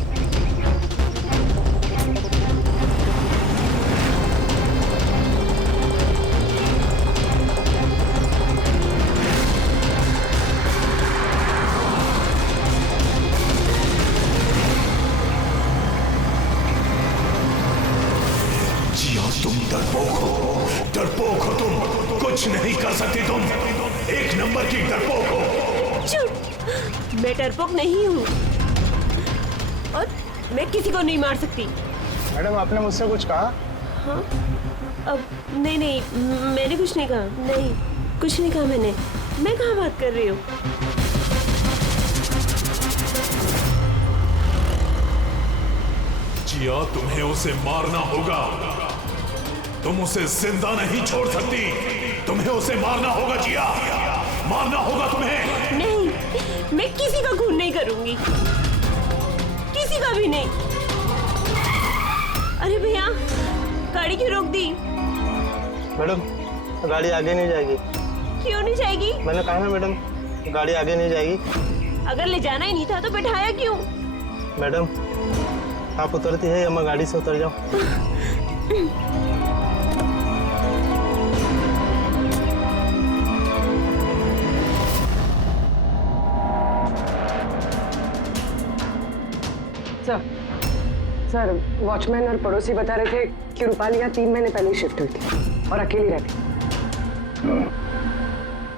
तुम डरपोक हो तुम, कुछ नहीं कर सकती तुम, 1 नंबर की डरपोक हो। झूठ, मैं डरपोक नहीं हूँ और मैं किसी को नहीं मार सकती। मैडम आपने मुझसे कुछ कहा? हाँ, अब नहीं, मैंने कुछ नहीं कहा। नहीं, कुछ नहीं कहा मैंने। मैं कहाँ बात कर रही हूँ? जिया, तुम्हें उसे मारना होगा। तुम उसे जिंदा नहीं छोड़ सकती। तुम्हें उसे मारना होगा जिया, मारना होगा तुम्हें। नहीं, मैं किसी का खून नहीं करूंगी, किसी का भी नहीं। अरे भैया, गाड़ी क्यों रोक दी? मैडम, गाड़ी आगे नहीं जाएगी। क्यों नहीं जाएगी? मैंने कहा ना मैडम, गाड़ी आगे नहीं जाएगी। अगर ले जाना ही नहीं था तो बैठाया क्यों? मैडम, आप उतरती है या मैं गाड़ी से उतर जाऊं? सर, वॉचमैन और पड़ोसी बता रहे थे कि रूपाली यहाँ 3 महीने पहले शिफ्ट हुई थी और अकेली रहती।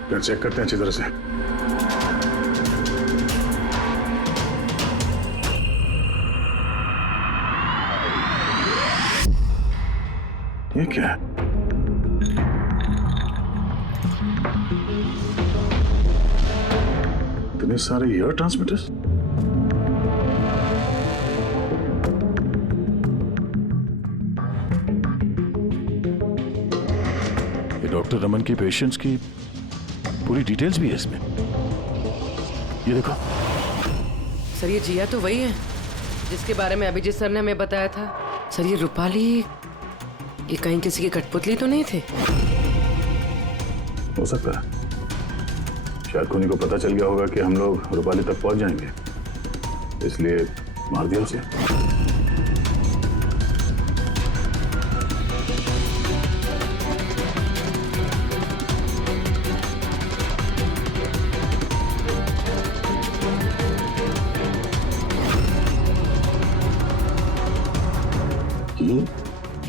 फिर चेक करते हैं अच्छी तरह से। ये क्या है? इतने सारे ईयर ट्रांसमीटर्स। डॉक्टर रमन की पेशेंट्स की पूरी डिटेल्स भी है इसमें। ये देखो। सर, ये जिया तो वही है जिसके बारे में अभिजीत सर ने हमें बताया था। सर, ये रूपाली, ये कहीं किसी की कठपुतली तो नहीं थे? हो सकता है, शायद कोनी को पता चल गया होगा कि हम लोग रूपाली तक पहुंच जाएंगे, इसलिए मार दिया उसे।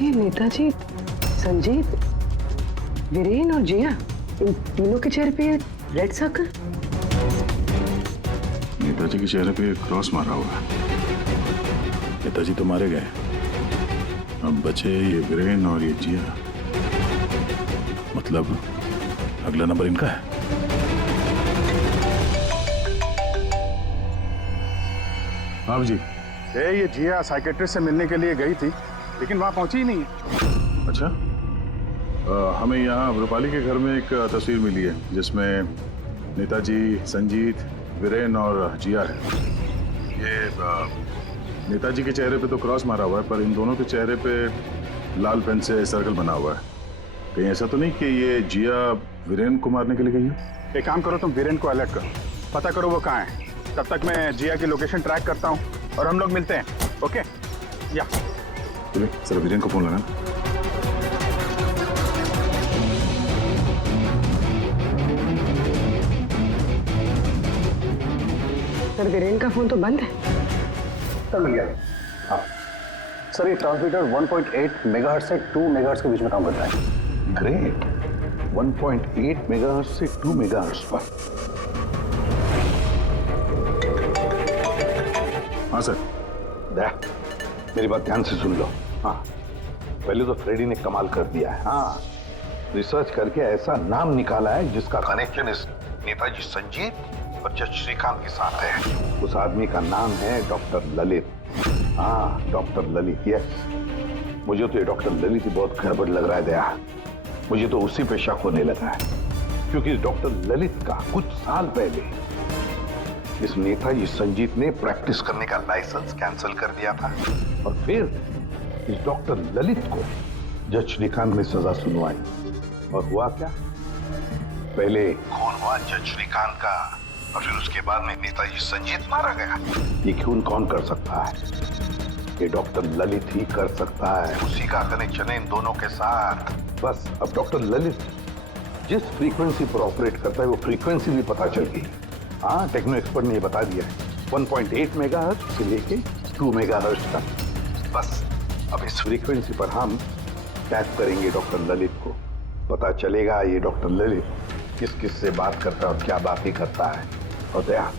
ये नेताजी, संजीत, वीरेन और जिया, इन तीनों के चेहरे पे रेड सर्कल। नेताजी के चेहरे पे क्रॉस मारा हुआ है। नेताजी तो मारे गए, अब बचे ये वीरेन और ये जिया। मतलब अगला नंबर इनका है। हाँ जी, ये जिया साइकेट्रिस्ट से मिलने के लिए गई थी, लेकिन वहां पहुंची ही नहीं। अच्छा, हमें यहाँ रूपाली के घर में एक तस्वीर मिली है जिसमें नेताजी, संजीत, वीरेन और जिया है। ये नेताजी के चेहरे पे तो क्रॉस मारा हुआ है, पर इन दोनों के चेहरे पे लाल पेन से सर्कल बना हुआ है। कहीं ऐसा तो नहीं कि ये जिया वीरेन को मारने के लिए गई है? एक काम करो, तुम वीरेन को अलर्ट करो, पता करो वो कहाँ है। तब तक मैं जिया की लोकेशन ट्रैक करता हूँ और हम लोग मिलते हैं। ओके? या चलिए, सर वीरेन को फोन लगाना। सर, वीरेन का फोन तो बंद है। सर मिल गया। हाँ सर, ये ट्रांसमीटर 1.8 मेगाहर्ट्ज से 2 मेगाहर्ट्ज के बीच में काम करता है। ग्रेट। 1.8 मेगाहर्ट्ज से 2 मेगाहर्ट्ज पर। हाँ सर। मेरी बात ध्यान से सुन लो। हाँ, पहले तो फ्रेडी ने कमाल कर दिया है। हाँ, रिसर्च करके ऐसा नाम निकाला है जिसका कनेक्शन इस नेताजी संजीत और जज श्रीकांत के साथ है। उस आदमी का नाम है डॉक्टर ललित। हाँ, डॉक्टर ललित। यस, मुझे तो ये डॉक्टर ललित ही बहुत गड़बड़ लग रहा है दया। मुझे तो उसी पे शक होने लगा है, क्योंकि डॉक्टर ललित का कुछ साल पहले इस नेताजी संजीत ने प्रैक्टिस करने का लाइसेंस कैंसिल कर दिया था, और फिर इस डॉक्टर ललित को जज श्रीकांत ने सजा सुनवाई। और हुआ क्या? पहले खून हुआ जज श्रीकांत का, और फिर उसके बाद में नेताजी संजीत मारा गया। ये खून कौन कर सकता है? ये डॉक्टर ललित ही कर सकता है। उसी का कनेक्शन है इन दोनों के साथ। बस अब डॉक्टर ललित जिस फ्रीक्वेंसी पर ऑपरेट करता है वो फ्रीक्वेंसी भी पता चल गई। हाँ, टेक्नो एक्सपर्ट ने ये बता दिया है, 1.8 मेगाहर्ट्ज से लेके 2 मेगाहर्ट्ज तक। बस अब इस फ्रीक्वेंसी पर हम टैप करेंगे डॉक्टर ललित को, पता चलेगा ये डॉक्टर ललित किस किस से बात करता है और क्या बातें करता है। और दया,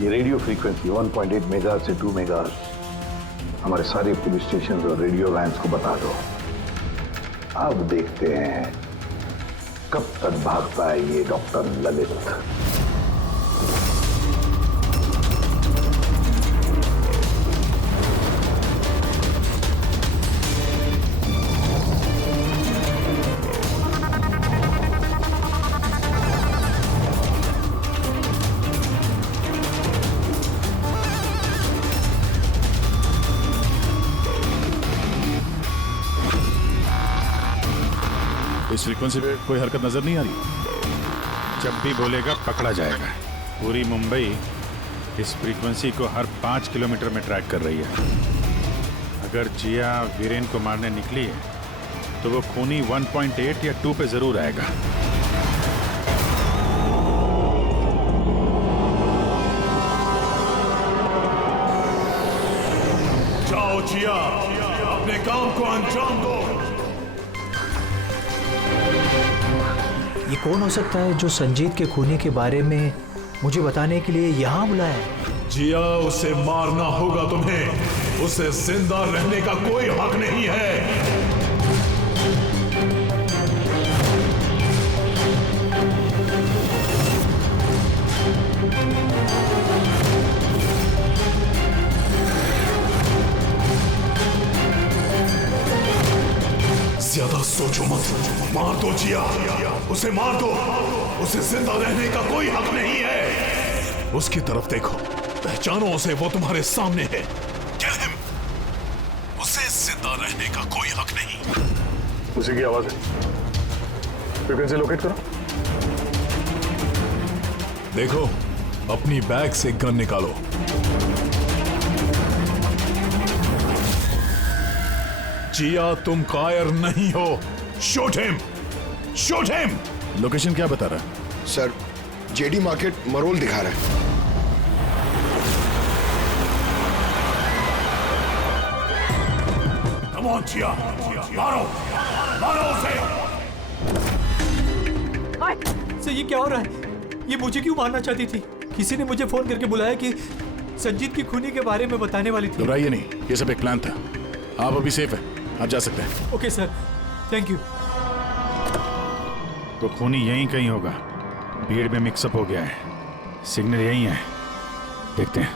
ये रेडियो फ्रीक्वेंसी 1.8 मेगाहर्ट्ज से 2 मेगाहर्ट्ज हमारे सारे पुलिस स्टेशन और रेडियो वैन्स को बता दो। अब देखते हैं कब तक भागता है ये डॉक्टर ललित। इस फ्रीक्वेंसी पे कोई हरकत नजर नहीं आ रही। जब भी बोलेगा पकड़ा जाएगा। पूरी मुंबई इस फ्रीक्वेंसी को हर 5 किलोमीटर में ट्रैक कर रही है। अगर जिया वीरेन को मारने निकली है तो वो खूनी 1.8 या 2 पे जरूर आएगा। जाओ जिया, अपने काम को अंजाम दो। ये कौन हो सकता है जो संजीत के खूनी के बारे में मुझे बताने के लिए यहाँ बुलाया है? जिया, उसे मारना होगा तुम्हें। उसे जिंदा रहने का कोई हक नहीं है। ज्यादा सोचो मत, मार दो जिया, उसे मार दो। उसे जिंदा रहने का कोई हक नहीं है। उसकी तरफ देखो, पहचानो उसे, वो तुम्हारे सामने है। Kill him। उसे जिंदा रहने का कोई हक नहीं। उसी की आवाज है। फ्रीक्वेंसी लोकेट करो। देखो, अपनी बैग से गन निकालो। जिया, तुम कायर नहीं हो। Shoot him, shoot him. Location क्या बता रहा है? सर, जेडी मार्केट मरोल दिखा रहा है। कम ऑन जिया, मारो, मारो उसे। सर, ये क्या हो रहा है? ये मुझे क्यों मारना चाहती थी? किसी ने मुझे फोन करके बुलाया कि संजीत की खूनी के बारे में बताने वाली थी। घबराइए नहीं, ये सब एक प्लान था। आप अभी सेफ है, आप जा सकते हैं। Okay sir, thank you. तो खूनी यहीं कहीं होगा। भीड़ में मिक्सअप हो गया है। सिग्नल यहीं है, देखते हैं।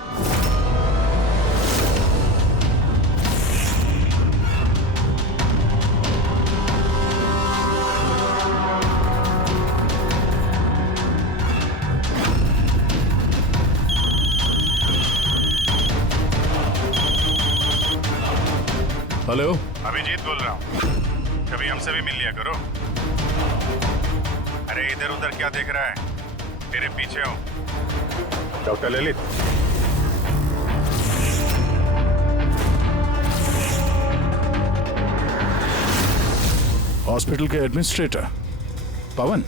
हेलो, अभिजीत बोल रहा हूँ। कभी हमसे भी मिल लिया करो। अरे इधर उधर क्या देख रहा है? तेरे पीछे हूँ। डॉक्टर ललित। हॉस्पिटल के एडमिनिस्ट्रेटर पवन।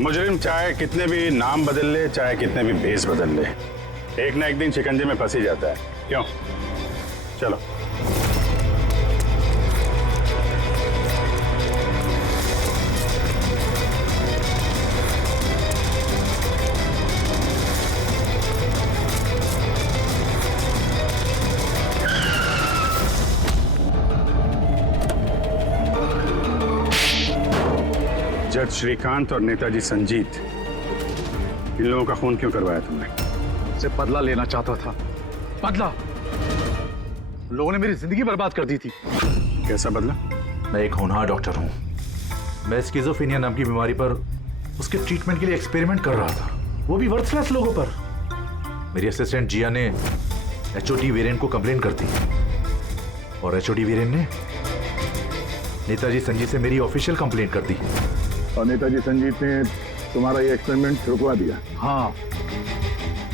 मुजरिम चाहे कितने भी नाम बदल ले, चाहे कितने भी भेष बदल ले, एक ना एक दिन शिकंजे में फंस ही जाता है। क्यों? चलो। जज श्रीकांत और नेताजी संजीत, इन लोगों का खून क्यों करवाया तुमने? से बदला लेना चाहता था। बदला। लोगों ने मेरी जिंदगी बर्बाद कर दी थी। कैसा बदला? मैं एक होनहार डॉक्टर हूँ। मैं स्किज़ोफ्रेनिया नाम की बीमारी पर उसके ट्रीटमेंट के लिए एक्सपेरिमेंट कर रहा था, वो भी वर्थलेस लोगों पर। मेरी असिस्टेंट जिया ने एचओडी वीरेन को कंप्लेन कर दी और एचओडी वीरेन ने नेताजी संजीत से मेरी ऑफिशियल कंप्लेंट कर दी। और नेताजी संजीत ने तुम्हारा ये एक्सपेरिमेंट रुकवा दिया? हाँ,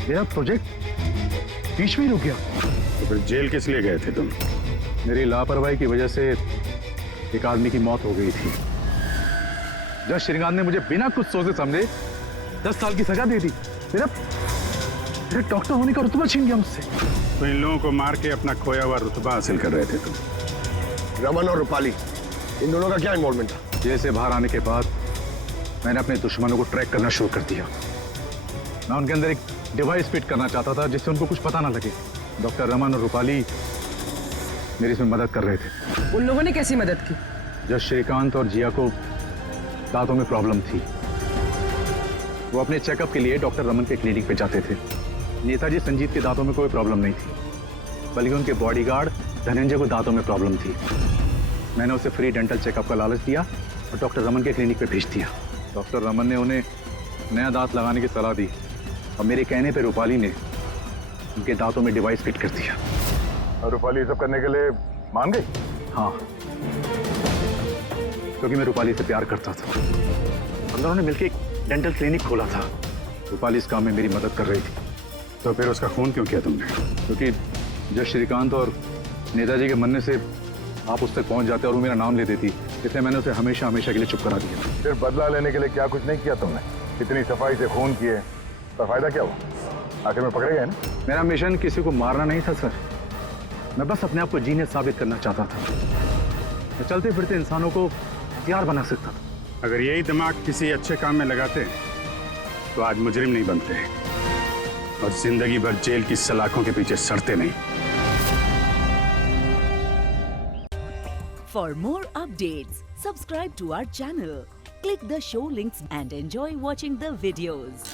मेरा प्रोजेक्ट बीच में ही रुक गया। तो फिर जेल किस लिए गए थे तुम? मेरी लापरवाही की वजह से एक आदमी की मौत हो गई थी। जज श्रीकांत ने मुझे बिना कुछ सोचे समझे 10 साल की सजा दे दी। मेरा डॉक्टर होने का रुतबा छीन गया मुझसे। तो इन लोगों को मार के अपना खोया हुआ रुतबा हासिल कर रहे थे तुम। रमन और रूपाली, इन दोनों का क्या इन्वॉल्वमेंट था? जेल से बाहर आने के बाद मैंने अपने दुश्मनों को ट्रैक करना शुरू कर दिया। मैं उनके अंदर एक डिवाइस फिट करना चाहता था जिससे उनको कुछ पता ना लगे। डॉक्टर रमन और रूपाली मेरी इसमें मदद कर रहे थे। उन लोगों ने कैसी मदद की? जब श्रीकांत और जिया को दांतों में प्रॉब्लम थी, वो अपने चेकअप के लिए डॉक्टर रमन के क्लिनिक पे जाते थे। नेताजी संजीत के दांतों में कोई प्रॉब्लम नहीं थी, बल्कि उनके बॉडीगार्ड धनंजय को दांतों में प्रॉब्लम थी। मैंने उसे फ्री डेंटल चेकअप का लालच दिया और डॉक्टर रमन के क्लिनिक पे भेज दिया। डॉक्टर रमन ने उन्हें नया दांत लगाने की सलाह दी और मेरे कहने पे रूपाली ने उनके दांतों में डिवाइस फिट कर दिया। और रूपाली सब करने के लिए मान गई? हाँ, क्योंकि मैं रूपाली से प्यार करता था। हम दोनों ने मिलकर एक डेंटल क्लिनिक खोला था। रूपाली इस काम में मेरी मदद कर रही थी। तो फिर उसका खून क्यों किया तुमने? क्योंकि जब श्रीकांत और नेताजी के मरने से आप उस तक पहुंच जाते और वो मेरा नाम ले देती, इसलिए मैंने उसे हमेशा हमेशा के लिए चुप करा दिया। फिर बदला लेने के लिए क्या कुछ नहीं किया तुमने? इतनी सफाई से खून किए तो फायदा क्या हुआ? आखिर में पकड़े गए ना? मेरा मिशन किसी को मारना नहीं था सर, मैं बस अपने आप को जीनियस साबित करना चाहता था। मैं चलते फिरते इंसानों को हथियार बना सकता था। अगर यही दिमाग किसी अच्छे काम में लगाते तो आज मुजरिम नहीं बनते और जिंदगी भर जेल की सलाखों के पीछे सड़ते नहीं। For more updates, subscribe to our channel, click the show links and enjoy watching the videos.